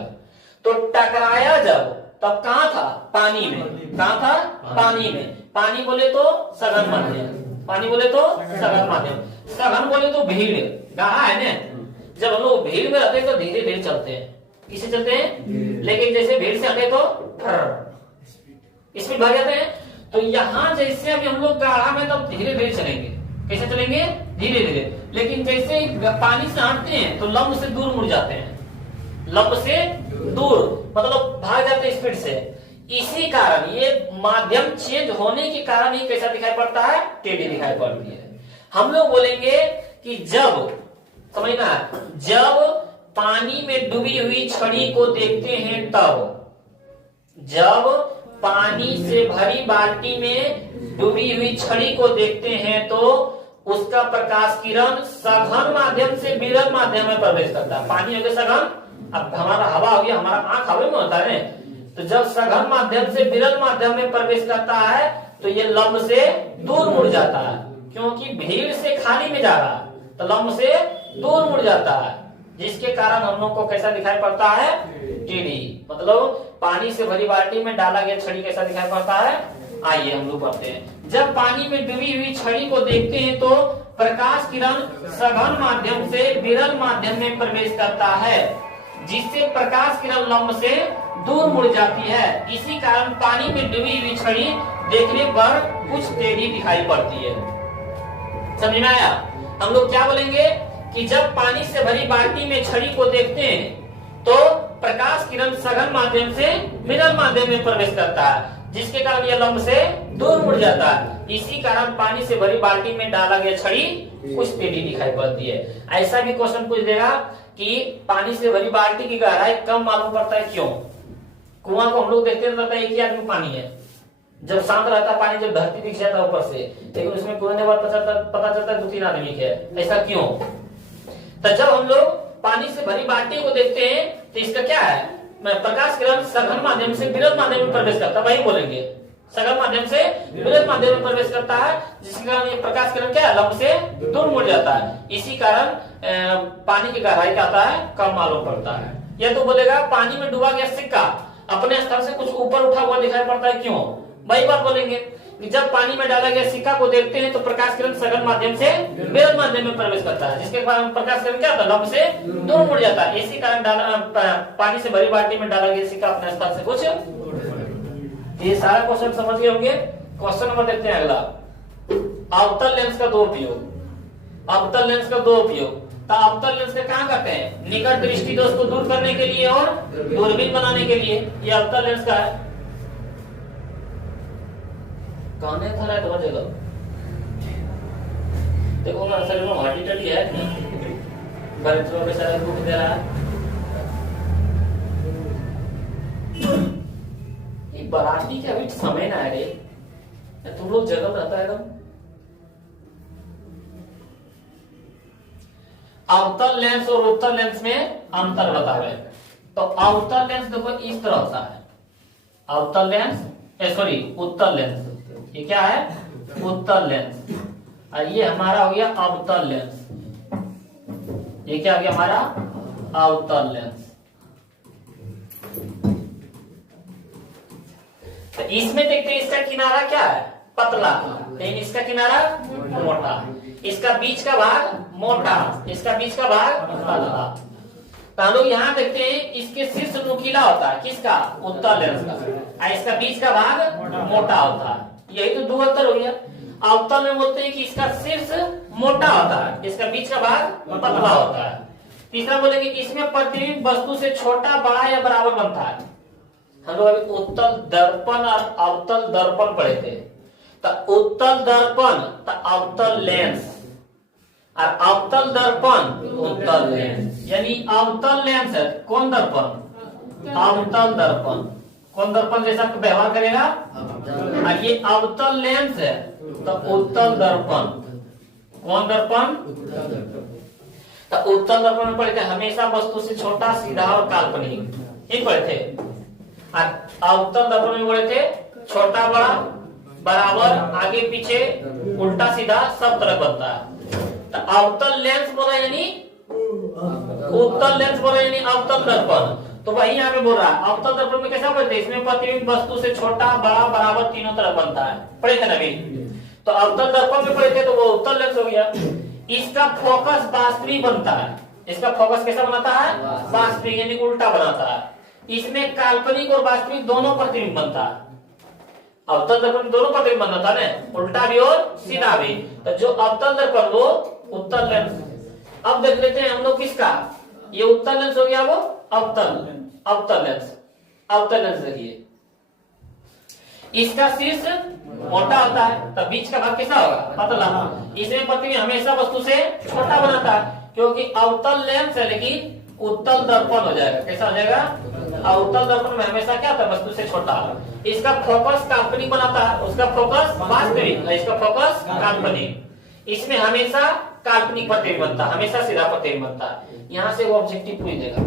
तो टकराया जब, तब कहां था? पानी में। कहां था? पानी में। पानी बोले तो सघन माध्यम, पानी बोले तो सघन माध्यम, सघन बोले तो भीड़, गाढ़ा है ना। जब हम लोग भीड़ में रहते हैं तो धीरे धीरे चलते हैं। किसे चलते हैं? लेकिन जैसे भीड़ से हटे तो स्पीड भाग जाते हैं। तो यहाँ जैसे अभी हम लोग गाढ़ा में, तब धीरे धीरे चलेंगे। कैसे चलेंगे? धीरे धीरे। लेकिन जैसे पानी से हटते हैं तो लंब से दूर मुड़ जाते हैं। लंब से दूर मतलब भाग जाते हैं स्पीड से। इसी कारण ये माध्यम चेंज होने के कारण ही कैसा दिखाई पड़ता है? टेढ़ी दिखाई पड़ती है। हम लोग बोलेंगे कि जब, समझना, जब पानी में डूबी हुई छड़ी को देखते हैं, तब, जब पानी से भरी बाल्टी में डूबी हुई छड़ी को देखते हैं तो उसका प्रकाश किरण सघन माध्यम से विरल माध्यम में प्रवेश करता है। पानी हो गया सघन, अब हमारा हवा हो गया, हमारा आंख हवा में होता है। तो जब सघन माध्यम से विरल माध्यम में प्रवेश करता है तो ये लंब से दूर मुड़ जाता है, क्योंकि भीड़ से खाली में जा रहा है तो लंब से दूर मुड़ जाता है, जिसके कारण हम लोग को कैसा दिखाई पड़ता है? टेढ़ी। मतलब पानी से भरी बाल्टी में डाला गया छड़ी कैसा दिखाई पड़ता है? आइए हम लोग पढ़ते हैं। जब पानी में डूबी हुई छड़ी को देखते हैं तो प्रकाश किरण सघन माध्यम से विरल माध्यम में प्रवेश करता है, जिससे प्रकाश किरण लंब से दूर मुड़ जाती है। इसी कारण पानी में डूबी हुई छड़ी देखने पर कुछ टेढ़ी दिखाई पड़ती है। समझ में आया? हम लोग क्या बोलेंगे कि जब पानी से भरी बाल्टी में छड़ी को देखते हैं तो प्रकाश किरण सघन माध्यम से विरल माध्यम में प्रवेश करता है, जिसके कारण यह लंब से दूर मुड़ जाता है। इसी कारण पानी से भरी बाल्टी में डाला गया छड़ी कुछ टेढ़ी दिखाई पड़ती है। ऐसा भी क्वेश्चन पूछ देगा कि पानी से भरी बाल्टी की गहराई कम मालूम पड़ता है, क्यों? कुआं को हम लोग देखते रहता है एक ही आदमी पानी है, जब शांत रहता पानी, जब धरती दिख जाता है ऊपर से, लेकिन उसमें कुएं के बाद पता चलता है 2-3 आदमी के। ऐसा क्यों? तो जब हम लोग पानी से भरी बाल्टी को देखते हैं तो इसका क्या है? प्रकाश किरण सघन माध्यम से विरल माध्यम में प्रवेश करता है। वही बोलेंगे, सघन माध्यम से विरल माध्यम में प्रवेश करता है, जिसके कारण ये प्रकाश किरण क्या है? लंब से दूर मुड़ जाता है। इसी कारण पानी की गहराई क्या आता है? कम मालूम पड़ता है। या तो बोलेगा पानी में डूबा गया सिक्का अपने स्तर से कुछ ऊपर उठा हुआ दिखाई पड़ता है, क्यों? वही बात बोलेंगे कि जब पानी में डाला गया सिक्का को देखते हैं तो प्रकाश किरण सघन माध्यम से विरल माध्यम में प्रवेश करता है, जिसके कारण प्रकाश किरण क्या होता है? लंब से दूर मुड़ जाता है। इसी कारण पानी से भरी बाल्टी में डाला गया सिक्का अपने स्तर से कुछ। ये सारा क्वेश्चन समझ गए होंगे। क्वेश्चन नंबर देखते हैं अगला, अवतल लेंस का दो उपयोग। अवतल लेंस का दो उपयोग, तो अवतल लेंस का क्या करते हैं, निकट दृष्टि दोष को दूर करने के लिए और दूरबीन बनाने के लिए, ये अवतल लेंस का है। कहने था तो जगह देखो ना, शरीर में हड्डी टट्टी है क्या, गणित में सारा रूप दे रहा है। ये बराती के अभी समय ना है रे, तुम लोग जगह रहता है एकदम। अवतल लेंस और उत्तल लेंस में अंतर बता रहे हैं। तो अवतल लेंस देखो इस तरह होता है, अवतल लेंस सॉरी उत्तल लेंस, ये क्या है, उत्तल लेंस, और ये हमारा हो गया अवतल लेंस। ये क्या हो गया हमारा, अवतल लेंस। तो इसमें देखते हैं इसका किनारा क्या है, पतला, लेकिन इसका किनारा मोटा, इसका बीच का भाग मोटा, इसका बीच का भाग पतला। तो हम लोग यहाँ देखते हैं इसके शीर्ष नुकीला होता है, किसका, उत्तल लेंस का, और इसका बीच का भाग मोटा होता है। यही तो दो अंतर हो गया। अवतल में बोलते हैं कि इसका शीर्ष मोटा होता है, इसका बीच का भाग पतला होता है। तीसरा बोलेंगे इसमें प्रतिबिंब वस्तु से छोटा, बड़ा या बराबर बनता है। हम लोग अभी उत्तल दर्पण और अवतल दर्पण पढ़े थे। तो उत्तल दर्पण तो अवतल लेंस, और अवतल दर्पण उत्तल लेंस, यानी अवतल लेंस है कौन दर्पण, अवतल दर्पण, कौन दर्पण जैसा व्यवहार करेगा, और ये अवतल लेंस है तो उत्तल दर्पण, कौन दर्पण, तो उत्तल दर्पण में पढ़े थे हमेशा वस्तु से छोटा, सीधा और काल्पनिक, ये पढ़े थे। अवतल दर्पण में पढ़े थे छोटा, बड़ा, बराबर, आगे पीछे, उल्टा सीधा सब तरह बनता है। तो अवतल लेंस बोला यानी उत्तल लेंस बोला यानी अवतल दर्पण। तो वही यहाँ पे बोल रहा है अवतल दर्पण में कैसा बनता है, इसमें प्रतिबिंब वस्तु से छोटा, बड़ा, बराबर तीनों तरह बनता है, पढ़े थे नवी। तो अवतल दर्पण में पढ़े थे तो वो उत्तल लेंस हो गया। इसका फोकस वास्तविक बनता है, इसका फोकस कैसा बनाता है, वास्तविक यानी उल्टा बनाता है। इसमें काल्पनिक और वास्तविक दोनों प्रतिबिंब बनता है। अवतल दर्पण दोनों प्रतिबिंब बनता था ना, उल्टा भी और सीधा भी। तो जो अवतल दर्पण वो उत्तल लेंस। अब देख लेते हैं हम लोग किसका, ये उत्तल लेंस हो गया, वो अवतल, अवतल लेंस, अवतल लेंस देखिए इसका शीर्ष मोटा होता है तो बीच का भाग कैसा होगा, पतला। इसमें प्रतिबिंब हमेशा वस्तु से छोटा बनाता है, क्योंकि अवतल लेंस है लेकिन उत्तल दर्पण हो जाएगा, कैसा हो जाएगा, अवतल दर्पण में हमेशा क्या होता है, वस्तु से छोटा। इसका फोकस काल्पनिक बनाता है, उसका फोकस वास्तविक, इसका फोकस काल्पनिक। इसमें हमेशा काल्पनिक प्रतिबिंब बनता है, हमेशा सीधा प्रतिबिंब बनता है। यहाँ से वो ऑब्जेक्टिव पूछ देगा,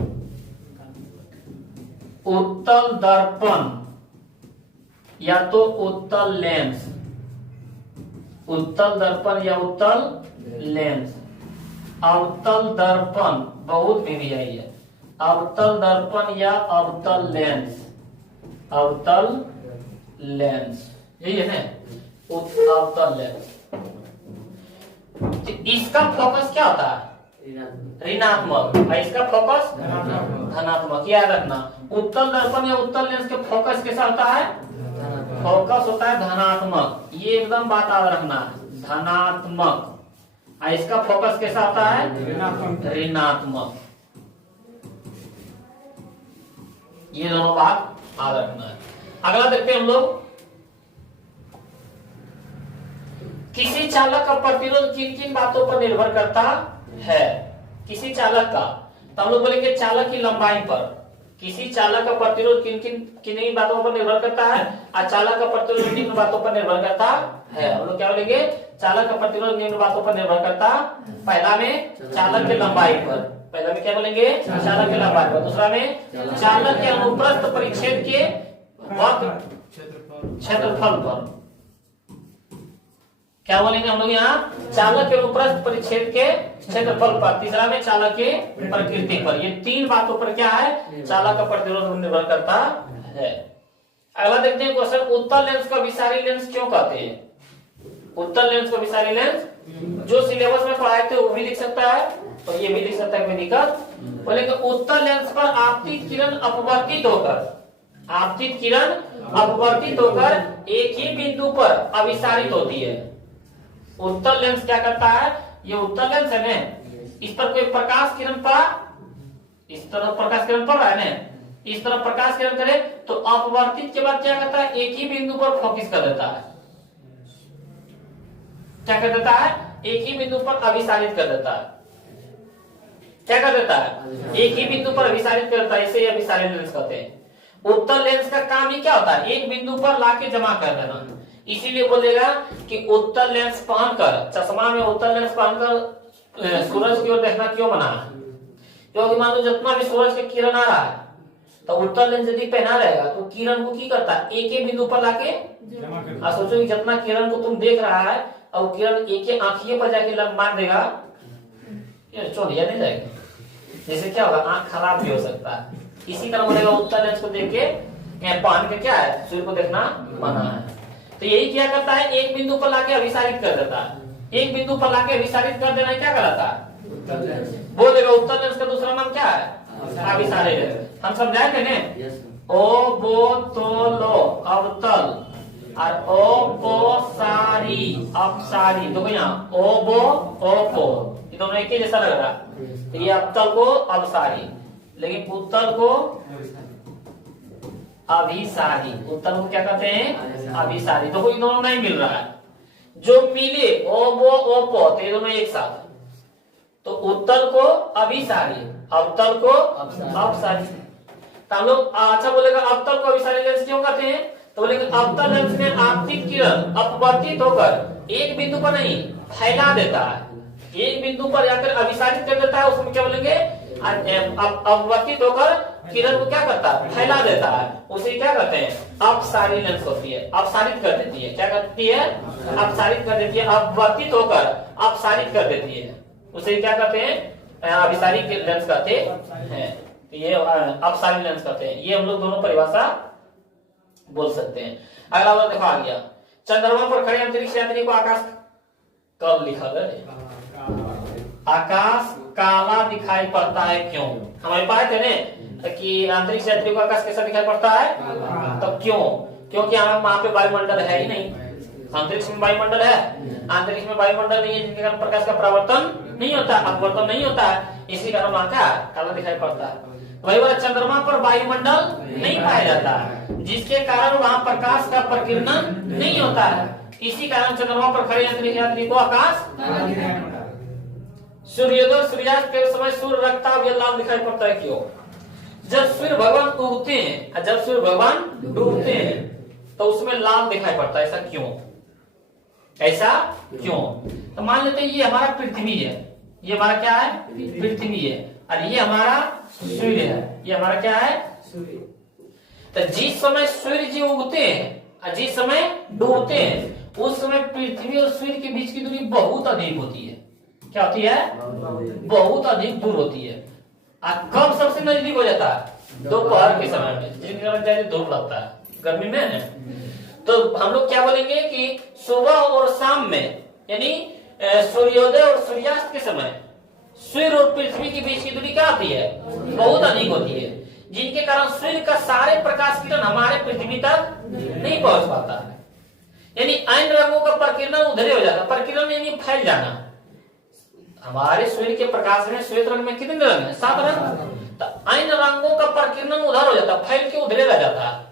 उत्तल दर्पण या तो उत्तल लेंस, उत्तल दर्पण या उत्तल लेंस, अवतल दर्पण बहुत भी आई है, अवतल दर्पण या अवतल लेंस, अवतल लेंस यही है ना, अवतल लेंस। इसका फोकस क्या होता है, ऋणात्मक, और इसका फोकस धनात्मक, याद रखना। उत्तल दर्पण या उत्तल लेंस के फोकस कैसा होता है, फोकस होता है धनात्मक, ये एकदम बात याद रखना, धनात्मक। और इसका फोकस कैसा होता है, ऋणात्मक। ये दोनों बात याद रखना है। अगला देखते हैं हम लोग, किसी चालक का प्रतिरोध किन किन बातों पर निर्भर करता है, किसी चालक का, तो हम लोग बोलेंगे चालक की लंबाई पर, किसी चालक का प्रतिरोध किन किन बातों पर निर्भर करता है, और चालक का प्रतिरोध निम्न बातों पर निर्भर करता है। हम लोग क्या बोलेंगे, चालक का प्रतिरोध निम्न बातों पर निर्भर करता, पहला में चालक की लंबाई पर, पहला में क्या बोलेंगे, चालक की लंबाई पर। दूसरा में चालक के अनुप्रस्थ परिच्छेद के क्षेत्रफल पर, क्या बोलेंगे हम लोग यहाँ, चालक के अनुप्रस्थ परिच्छेद के क्षेत्रफल पर। तीसरा में चालक के प्रकृति पर। ये तीन बातों पर क्या है, चालक का प्रतिरोध निर्भर करता है। अगला देखते हैं क्वेश्चन, उत्तल लेंस को विषारी लेंस क्यों कहते हैं, उत्तल लेंस को विषारी लेंस, जो सिलेबस में पढ़ाए थे वो भी लिख सकता है और ये भी लिख सकता है, कोई दिक्कत। बोलेंगे उत्तल लेंस पर आपतित किरण अपवर्तित होकर, आपतित किरण अपवर्तित होकर एक ही बिंदु पर अभिसारित होती है। उत्तल लेंस क्या करता है, ये उत्तल लेंस है ना, इस पर कोई प्रकाश किरण पड़ा, इस तरफ प्रकाश किरण पड़ रहा है ना, इस तरफ प्रकाश किरण करे तो अपवर्तित के बाद क्या करता है, एक ही बिंदु पर फोकस कर देता है। क्या कर देता है, एक ही बिंदु पर अभिसारित कर देता है। क्या कर देता है, एक ही बिंदु पर अभिसारित कर देता है, इसे अभिसारित लेंस कहते हैं। उत्तल लेंस का काम ही क्या होता है, एक बिंदु पर लाके जमा कर देना। इसीलिए बोलेगा कि उत्तल लेंस पहनकर, चश्मा में उत्तल लेंस पहनकर सूरज की ओर देखना क्यों मना है, क्योंकि मान लो जितना भी सूरज के किरण आ रहा है तो उत्तल लेंस यदि पहना रहेगा तो किरण को की करता है, एक ही बिंदु पर लाके सोचो कि जितना किरण को तुम देख रहा है और किरण एक ही आंखियों पर जाके लग मार देगा, ये चोलिया नहीं जाएगा, जैसे क्या होगा, आंख खराब भी हो सकता है। इसी तरह बोलेगा उत्तल लेंस को देख के पहन के क्या है, सूर्य को देखना मना है। तो यही क्या करता है, एक बिंदु पर लाके अभिसारित कर देता है। एक बिंदु पर लाके अभिसारित कर देना क्या कराता है, बोलेगा उत्तल लेंस का दूसरा नाम क्या है, अभिसारित लेंस। हम समझाएंगे ना, ओ बो तो लो अवतल और ओ बो सारी अपसारी, देखो यहाँ ओ बो ओ को, ये दोनों एक ही जैसा लग रहा है। तो ये अवतल को अपसारी, लेकिन उत्तल को अभिसारी। उत्तल को क्या कहते हैं, अभिसारी। देखो ये दोनों नहीं मिल रहा है, जो मिले ओ बो ओ पो, तो ये दोनों एक साथ, तो उत्तल को अभिसारी, अवतल को अपसारी। तो हम लोग अच्छा बोलेगा अवतल को अभिसारी लेंस क्यों कहते हैं, तो बोलेगा अवतल लेंस में आपतित किरण अपवर्तित होकर एक बिंदु पर नहीं फैला देता है, एक बिंदु पर जाकर अभिसारित कर देता है। उसमें क्या बोलेंगे, अपवर्तित होकर किरण को क्या करता है, फैला देता है, उसे क्या कहते हैं, अपसारी लेंस होती है, अपसारित कर देती है। क्या करती है, अपसारित कर देती है, अपवर्तित होकर अपसारित कर देती है, उसे क्या कहते हैं, अभिसारी लेंस कहते हैं। ये अपसारी लेंस कहते हैं। ये हम लोग दोनों परिभाषा बोल सकते हैं। अगला वाला देखो आ गया, चंद्रमा पर खड़े अंतरिक्ष यात्री को आकाश कब लिखा गया, आकाश काला दिखाई पड़ता है क्यों। हमारे पास है ना कि अंतरिक्ष यात्री को आकाश कैसा दिखाई पड़ता है, तो क्यों, क्योंकि वहां पे वायुमंडल है ही नहीं। अंतरिक्ष में वायुमंडल है, अंतरिक्ष में वायुमंडल नहीं है, जिसके कारण प्रकाश का परावर्तन नहीं होता, अपवर्तन नहीं होता है, इसी कारण वहां का काला दिखाई पड़ता है। वही वाला चंद्रमा पर वायुमंडल नहीं पाया जाता है, जिसके कारण वहां प्रकाश का प्रकीर्णन नहीं होता है, इसी कारण चंद्रमा पर खड़े अंतरिक्ष यात्री को आकाश। सूर्योदय सूर्यास्त के समय सूर्य रखता हुआ लाल दिखाई पड़ता है क्यों, जब सूर्य भगवान उगते हैं और जब सूर्य भगवान डूबते हैं तो उसमें लाल दिखाई पड़ता है, ऐसा क्यों, ऐसा क्यों। तो मान लेते हैं ये हमारा पृथ्वी है, ये हमारा क्या है, पृथ्वी है, और ये हमारा सूर्य है, ये हमारा क्या है, सूर्य। तो जिस समय सूर्य जी उगते हैं और जिस समय डूबते हैं उस समय पृथ्वी और सूर्य के बीच की दूरी बहुत अधिक होती है। क्या होती है, बहुत अधिक दूर होती है। कब सबसे नजदीक हो जाता है, दोपहर के समय में, जिसके कारण ज्यादा धूप लगता है गर्मी में है। तो हम लोग क्या बोलेंगे कि सुबह और शाम में, यानी सूर्योदय और सूर्यास्त के समय सूर्य और पृथ्वी के बीच की दूरी क्या होती है, बहुत अधिक होती है, जिनके कारण सूर्य का सारे प्रकाश किरण हमारे पृथ्वी तक नहीं पहुंच पाता है। यानी अन्य रंगों का प्रकीर्णन उधर हो जाता है, प्रकीर्णन यानी फैल जाना। हमारे सूर्य के प्रकाश में श्वेत रंग में कितने रंग है, 7 रंग, तो अन्य रंगों का प्रकीर्णन उधर हो जाता है, फैल के उधरे रह जाता है।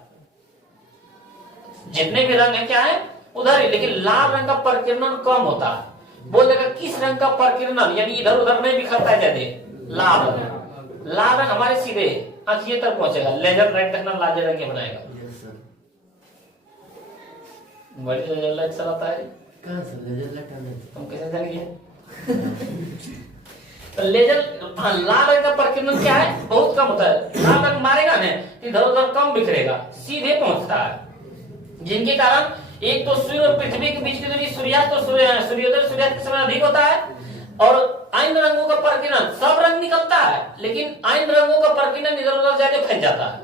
जितने भी रंग है क्या है उधर ही, लेकिन लाल रंग का प्रकीर्णन कम होता है। बोलेगा किस रंग का प्रकीर्णन, यानी इधर उधर नहीं बिखरता है ज्यादा, लाल रंग। लाल रंग हमारे सीधे आंखिए तक पहुंचेगा। लेजर लाइट देखना लाल रंग के बनाएगा, बड़ी लेजर लाइट चलाता है, तुम कैसे जानिए। तो लेजर लाल रंग का प्रकीर्णन क्या है, बहुत कम होता है। लाल रंग मारेगा ना इधर उधर कम बिखरेगा, सीधे पहुंचता है, जिनके कारण एक तो सूर्य और पृथ्वी के बीच की दूरी सूर्यास्त और सूर्योदय सूर्यास्त के समय अधिक होता है, और अन्य रंगों का प्रकीर्णन, सब रंग निकलता है लेकिन अन्य रंगों का प्रकीर्णन इधर उधर ज्यादा फैल जाता है,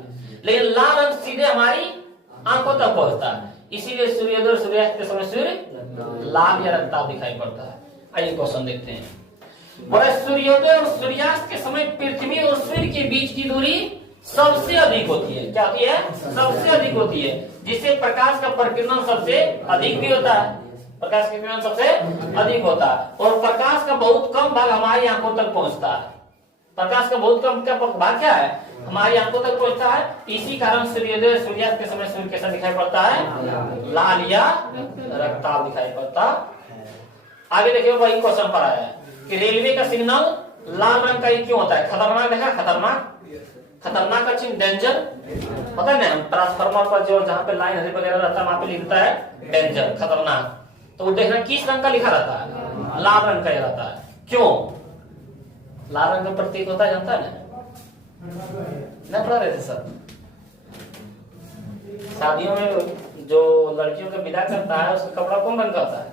लेकिन लाल रंग सीधे हमारी आंखों तक पहुंचता है। इसीलिए सूर्योदय और सूर्यास्त के समय सूर्य लाल या रक्ताभ दिखाई पड़ता है। आइए क्वेश्चन देखते हैं। सूर्योदय और सूर्यास्त के समय पृथ्वी और सूर्य के बीच की दूरी सबसे अधिक होती है। क्या होती है? सबसे अधिक होती है, जिससे प्रकाश का प्रकीर्णन सबसे अधिक भी होता है। प्रकाश का किरण सबसे अधिक होता है और प्रकाश का बहुत कम भाग हमारी आंखों तक पहुंचता है। प्रकाश का बहुत कम क्या भाग क्या है? हमारी आंखों तक पहुंचता है। इसी कारण सूर्योदय सूर्यास्त के समय सूर्य कैसा दिखाई पड़ता है? लाल या रक्ताभ दिखाई पड़ता है। आगे देखिए वही क्वेश्चन पर आया है कि रेलवे का सिग्नल लाल रंग का ही क्यों होता है? खतरनाक देखा? खतरनाक का चिन्ह डेंजर पता है ना, ट्रांसफार्मर पर जो जहाँ पे लाइन वगैरह रहता है वहां पे लिखता है डेंजर, खतरनाक। तो वो देखना किस रंग का लिखा रहता है? लाल रंग का ही रहता है। क्यों? लाल रंग का प्रतीक होता है, जानता है ना पढ़ा रहे थे सब। शादियों में जो लड़कियों का विदा करता है उसका कपड़ा कौन रंग का होता है?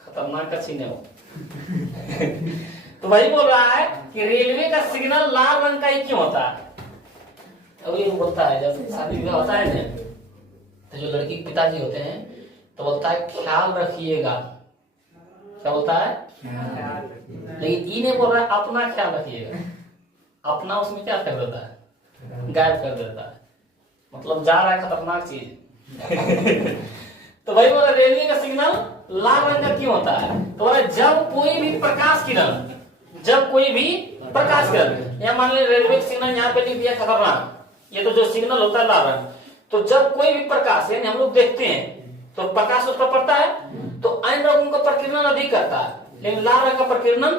खतरनाक का चिन्ह है वो। तो वही बोल रहा है कि रेलवे का सिग्नल लाल रंग का ही क्यों होता है? और ये बोलता है जब शादी विवाह होता है ना, तो जो लड़की के पिताजी होते हैं तो बोलता है ख्याल रखिएगा। क्या बोलता है? लेकिन ये नहीं बोल रहा है अपना ख्याल रखिएगा। अपना उसमें क्या कर देता है? गायब कर देता है, मतलब जा रहा है खतरनाक चीज। तो वही बोला रेलवे का सिग्नल लाल रंग का क्यों होता है? तो बोला जब कोई भी प्रकाश किरण, या मान लीजिए रेलवे का सिग्नल यहाँ पे लिख दिया खतरनाक, ये तो जो सिग्नल होता है लाल रंग, तो जब कोई भी प्रकाश यानी हम लोग देखते हैं तो प्रकाश उस पर पड़ता है तो अन्य रंगों का प्रकीर्णन अधिक करता है, लेकिन लाल रंग का प्रकीर्णन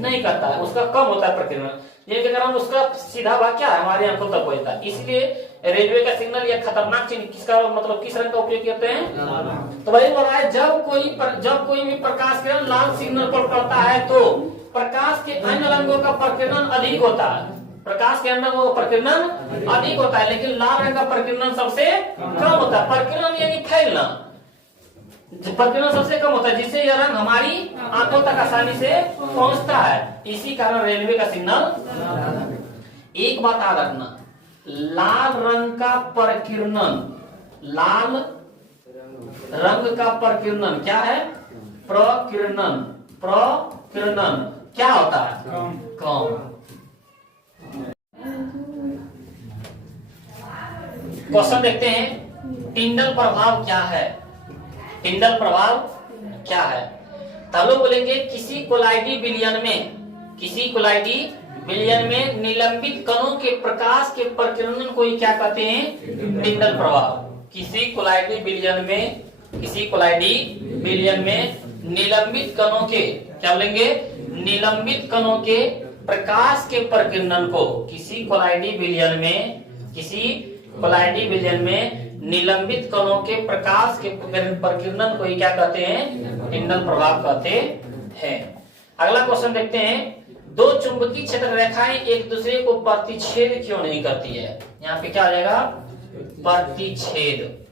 नहीं करता है, उसका कम होता है प्रकीर्णन, जिसके कारण उसका सीधा भाग क्या है? हमारी आंखों तक पहुंचता है। इसलिए रेलवे का सिग्नल या खतरनाक चिन्ह किसका मतलब किस रंग का उपयोग करते हैं? तो वही बोल रहा है जब कोई भी प्रकाश किरण लाल सिग्नल पर पड़ता है तो प्रकाश के अन्य रंगों का प्रकीर्णन अधिक होता है। प्रकाश के अंदर वो प्रकीर्णन अधिक होता है, लेकिन लाल रंग का प्रकीर्णन सबसे कम होता है। प्रकीर्णन यानी फैलना, प्रकीर्णन सबसे कम होता है, जिससे यह रंग हमारी आंखों तक आसानी से पहुंचता है। इसी कारण रेलवे का सिग्नल। एक बात याद रखना, लाल रंग का प्रकीर्णन, लाल रंग का प्रकीर्णन क्या है? प्रकीर्णन क्या होता है? कम। क्वेश्चन देखते हैं, टिंडल प्रभाव क्या है? टिंडल प्रभाव क्या है? तो हम लोग बोलेंगे किसी कोलाइडी विलयन में निलंबित कणों के प्रकाश के प्रकीर्णन को ही क्या कहते हैं? टिंडल प्रभाव। किसी कोलाइडी विलयन में निलंबित कणों के क्या बोलेंगे? निलंबित कणों के प्रकाश के प्रकीर्णन को, किसी कोलाइडी विलयन में निलंबित कणों के प्रकाश के प्रकीर्णन को ही क्या कहते हैं? टिंडल प्रभाव कहते हैं। अगला क्वेश्चन देखते हैं, दो चुंबकीय क्षेत्र रेखाएं एक दूसरे को प्रतिच्छेद क्यों नहीं करती है? यहाँ पे क्या आ जाएगा? प्रतिच्छेद।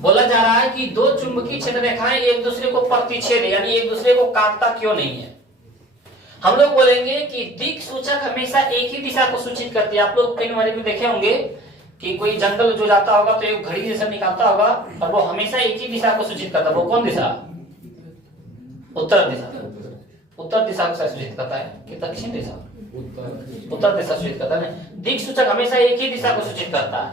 बोला जा रहा है कि दो चुंबकीय क्षेत्र रेखाएं एक दूसरे को प्रतिच्छेद यानी एक दूसरे को काटता क्यों नहीं है? हम लोग बोलेंगे कि दिक् सूचक हमेशा एक ही दिशा को सूचित करती है। आप लोग कई बार में देखे होंगे कि कोई जंगल जो जाता होगा तो एक घड़ी जैसा निकालता होगा और वो हमेशा एक ही दिशा को सूचित करता है। वो कौन दिशा? उत्तर दिशा। उत्तर दिशा को सूचित करता है कि दक्षिण दिशा? उत्तर दिशा सूचित करता है। दिक् सूचक हमेशा एक ही दिशा को सूचित करता है,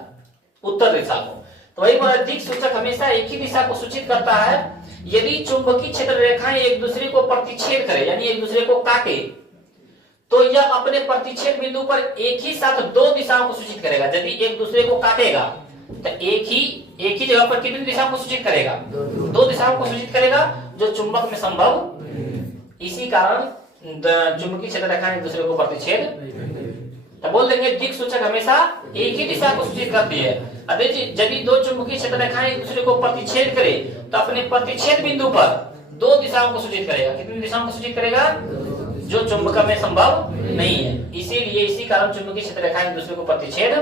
उत्तर दिशा को। तो वही बोला दिक् सूचक हमेशा एक ही दिशा को सूचित करता है। यदि चुंबकीय क्षेत्र रेखाएं एक दूसरे को प्रतिच्छेद करे यानी एक दूसरे को काटे तो यह अपने प्रतिच्छेद बिंदु पर एक ही साथ दो दिशाओं को सूचित करेगा। यदि एक दूसरे को काटेगा तो एक ही जगह पर कितनी दिशाओं को सूचित करेगा? दो दिशाओं को सूचित करेगा, जो चुंबक में संभव। इसी कारण चुंबकीय क्षेत्र रेखाएं एक दूसरे को प्रतिच्छेद, तो बोल देंगे दिक् सूचक हमेशा एक ही दिशा को सूचित करती है। यदि दो चुंबकीय क्षेत्र रेखाएं एक दूसरे को प्रतिच्छेद करे तो अपने प्रतिच्छेद बिंदु पर दो दिशाओं को सूचित करेगा। कितनी दिशाओं को सूचित करेगा? जो चुंबक में संभव नहीं है। इसीलिए इसी कारण चुंबकीय क्षेत्र रेखाएं एक दूसरे को प्रतिच्छेद।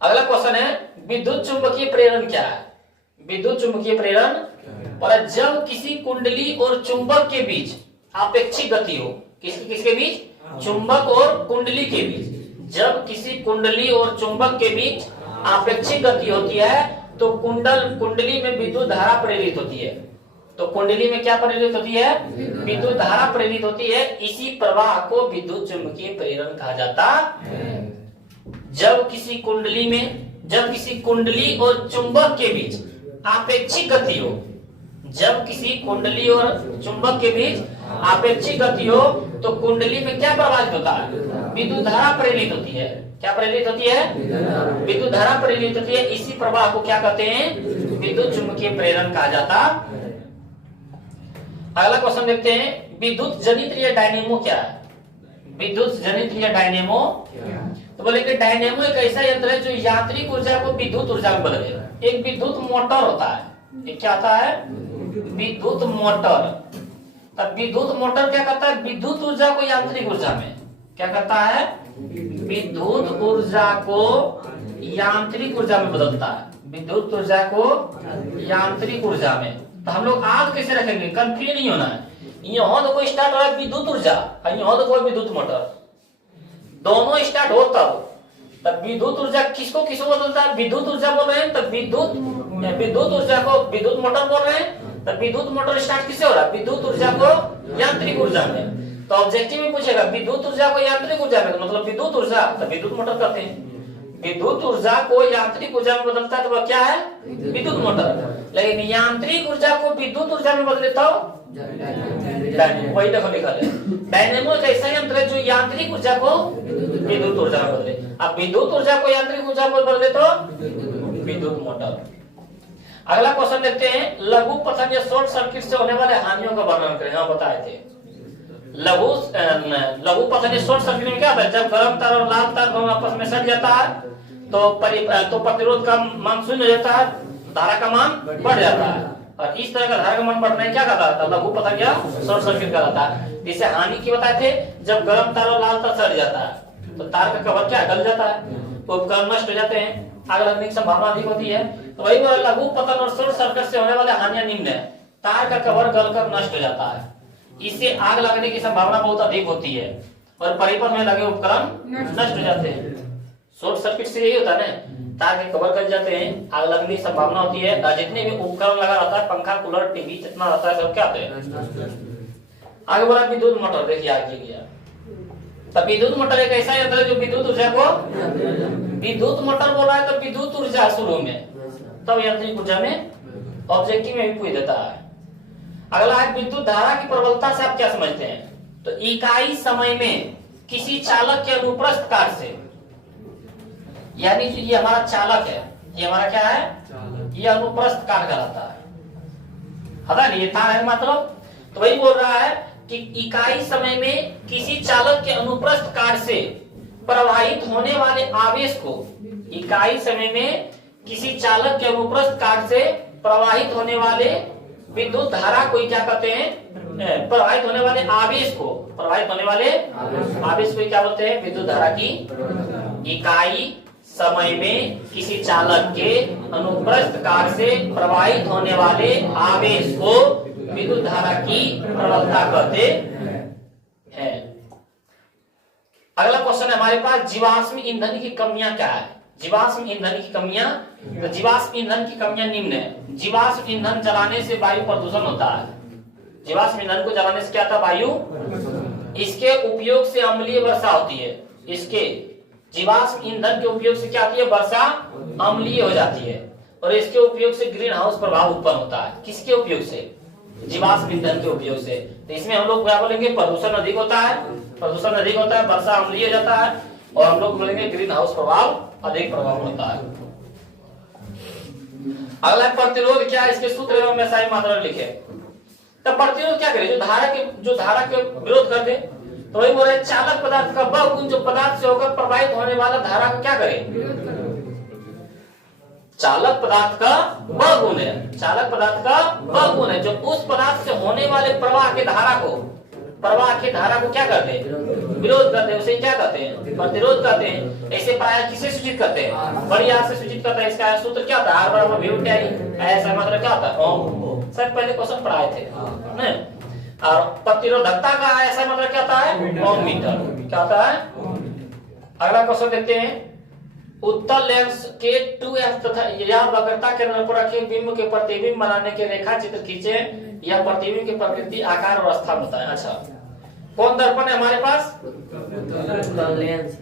अगला क्वेश्चन है, विद्युत चुंबकीय प्रेरण क्या है? विद्युत चुंबकीय प्रेरण, और जब किसी कुंडली और चुंबक के बीच आपेक्षिक गति हो, किसके बीच? चुंबक और कुंडली के बीच। जब किसी कुंडली और चुंबक के बीच आपेक्षिक गति होती है तो कुंडली में विद्युत धारा प्रेरित होती है। तो कुंडली में क्या प्रेरित होती है? विद्युत धारा प्रेरित होती है। इसी प्रवाह को विद्युत चुंबकीय प्रेरण कहा जाता है। जब किसी कुंडली और चुंबक के बीच आपेक्षिक गति हो, जब किसी कुंडली और चुंबक के बीच आपेक्षिक गति हो, तो कुंडली में क्या प्रवाहित होता है? विद्युत धारा प्रेरित होती है। क्या प्रेरित होती है? विद्युत धारा प्रेरित होती है। इसी प्रवाह को क्या कहते हैं? विद्युत चुंबकीय प्रेरण कहा जाता। अगला क्वेश्चन देखते हैं, विद्युत जनित्र या डायनेमो क्या है? विद्युत जनित्र या डायनेमो, तो बोलेंगे डायनेमो एक ऐसा यंत्र है जो यांत्रिक ऊर्जा को विद्युत ऊर्जा में बदलेगा। एक विद्युत मोटर होता है, एक क्या आता है? विद्युत मोटर। तब विद्युत मोटर क्या करता है? विद्युत ऊर्जा को यांत्रिक ऊर्जा में क्या करता है? विद्युत ऊर्जा को यांत्रिक ऊर्जा में बदलता है। विद्युत ऊर्जा को यांत्रिक ऊर्जा में। तो हम लोग आग कैसे रखेंगे? कंफ्यूज नहीं होना है। यहाँ तो कोई स्टार्ट हो रहा है विद्युत ऊर्जा, यहाँ तो कोई विद्युत मोटर, दोनों स्टार्ट हो तब विद्युत ऊर्जा किसको बदलता है? विद्युत ऊर्जा बोल रहे हैं तब विद्युत ऊर्जा को विद्युत मोटर बोल रहे हैं, तब विद्युत मोटर स्टार्ट किससे हो रहा है? विद्युत ऊर्जा को यांत्रिक ऊर्जा में। तो ऑब्जेक्टिव में पूछेगा विद्युत ऊर्जा को यांत्रिक ऊर्जा में, तो मतलब विद्युत ऊर्जा, तब विद्युत मोटर कहते हैं। विद्युत ऊर्जा को यांत्रिक ऊर्जा में बदलता है तो वह क्या है? विद्युत मोटर। लेकिन यांत्रिक ऊर्जा को विद्युत ऊर्जा में बदले तो डायनेमो। वही देखो लिखा है, डायनेमो एक ऐसा यंत्र है जो यांत्रिक ऊर्जा को विद्युत ऊर्जा में बदले। अब विद्युत ऊर्जा को यांत्रिक ऊर्जा में बदले तो विद्युत मोटर। अगला क्वेश्चन देखते हैं, लघु पतन या शॉर्ट सर्किट से होने वाले हानियों का वर्णन करें। हम बताए थे लघु पतन या शॉर्ट सर्किट में क्या होता है? जब गर्म तार और लाल तार दोनों आपस में सट जाता है तो प्रतिरोध का मान शून्य हो जाता है, धारा का मान बढ़ जाता है। और इस तरह का धारा का मान बढ़ने क्या कहता है? लघु पतन या शॉर्ट सर्किट कहलाता है। इसे हानि की बताए थे, जब गर्म तार और लाल तार सट जाता है तो तार का कवर क्या गल जाता है, तो उपकरण नष्ट हो जाते हैं, आग लगने की संभावना अधिक होती है। तो वही लघु पतन और शॉर्ट सर्किट से होने वाले हानियां निम्न है। तार का कवर गलकर नष्ट हो जाता है, इससे आग लगने की संभावना बहुत अधिक होती है और परिपथ में लगे उपकरण नष्ट हो जाते हैं। शॉर्ट सर्किट से यही होता है ना, तार के कवर कर जाते हैं, आग लगने की संभावना होती है। और जितने भी उपकरण लगा रहता है, पंखा, कूलर, टीवी जितना रहता है सब क्या होते हैं? आगे बोला विद्युत मोटर, देखिए आगे गया। तब विद्युत मोटर एक ऐसा यंत्र है जो विद्युत ऊर्जा को, विद्युत मोटर बोला है तो विद्युत ऊर्जा शुरू में, तब यांत्रिक ऊर्जा में ऑब्जेक्टिव में भी पूछ देता है। अगला है विद्युत धारा की प्रबलता से आप क्या समझते हैं? तो इकाई समय में किसी चालक के अनुप्रस्थ काट से, यानी ये हमारा चालक है, ये हमारा क्या है? ये अनुप्रस्थ काट कहलाता है, पता नहीं ये था है मतलब। तो वही बोल रहा है कि इकाई समय में किसी चालक के अनुप्रस्थ काट से प्रवाहित होने वाले आवेश को, इकाई समय में किसी चालक के अनुप्रस्थ काट से प्रवाहित होने वाले विद्युत धारा को क्या कहते हैं? प्रवाहित होने वाले आवेश को, प्रवाहित होने वाले आवेश को क्या बोलते हैं? विद्युत धारा की। इकाई समय में किसी चालक के अनुप्रस्थ काट से प्रवाहित होने वाले आवेश को विद्युत धारा की प्रबलता कहते हैं। अगला क्वेश्चन है हमारे पास, जीवाश्म ईंधन की कमियां क्या है? जीवाश्म ईंधन की कमियां, तो जीवाश्म ईंधन की कमियां निम्न है। जीवाश्म ईंधन जलाने से वायु प्रदूषण होता है। जीवाश्म ईंधन को जलाने से क्या होता है? वायु। इसके उपयोग से अम्लीय वर्षा होती है। इसके जीवाश्म ईंधन के उपयोग से क्या होती है? वर्षा अम्लीय हो जाती है। और इसके उपयोग से ग्रीन हाउस प्रभाव उत्पन्न होता है। किसके उपयोग से? जीवाश्म ईंधन के उपयोग से। तो इसमें हम लोग क्या बोलेंगे? प्रदूषण अधिक होता है, प्रदूषण अधिक होता है, वर्षा अम्लीय हो जाता है, और हम लोग बोलेंगे ग्रीन हाउस प्रभाव अधिक प्रभाव होता है। अगला प्रतिरोध क्या है? इसके सूत्र एवं मेसाई मात्रा लिखे। तब प्रतिरोध क्या करे? जो धारा के विरोध कर दे। तो वही बोल रहे चालक पदार्थ का वह गुण जो पदार्थ से होकर प्रवाहित होने वाला धारा को क्या करे? चालक पदार्थ का वह गुण है, चालक पदार्थ का वह गुण है जो उस पदार्थ से होने वाले प्रवाह की धारा को क्या करते हैं? विरोध करते हैं। उसे क्या कहते हैं? प्रतिरोध करते हैं। ऐसे प्रायः किसे सूचित करते हैं? बड़ी आर से सूचित करते हैं। इसका सूत्र क्या था? आर बराबर v टाई। ऐसा मतलब क्या होता है? ओम। सर पहले क्वेश्चन पढ़ाए थे नहीं? और प्रतिरोधकता का ऐसा मतलब क्या होता है? ओम मीटर। क्या होता है? अगला क्वेश्चन देखते हैं, उत्तल लेंस के 2f तथा यह वक्रता केंद्र पर रखे बिंब के प्रतिबिंब बनाने के रेखा चित्र खींचे। यह प्रतिबिंब की प्रकृति, आकार और अवस्था बताएं। अच्छा, कौन दर्पण है हमारे पास? उत्तल लेंस।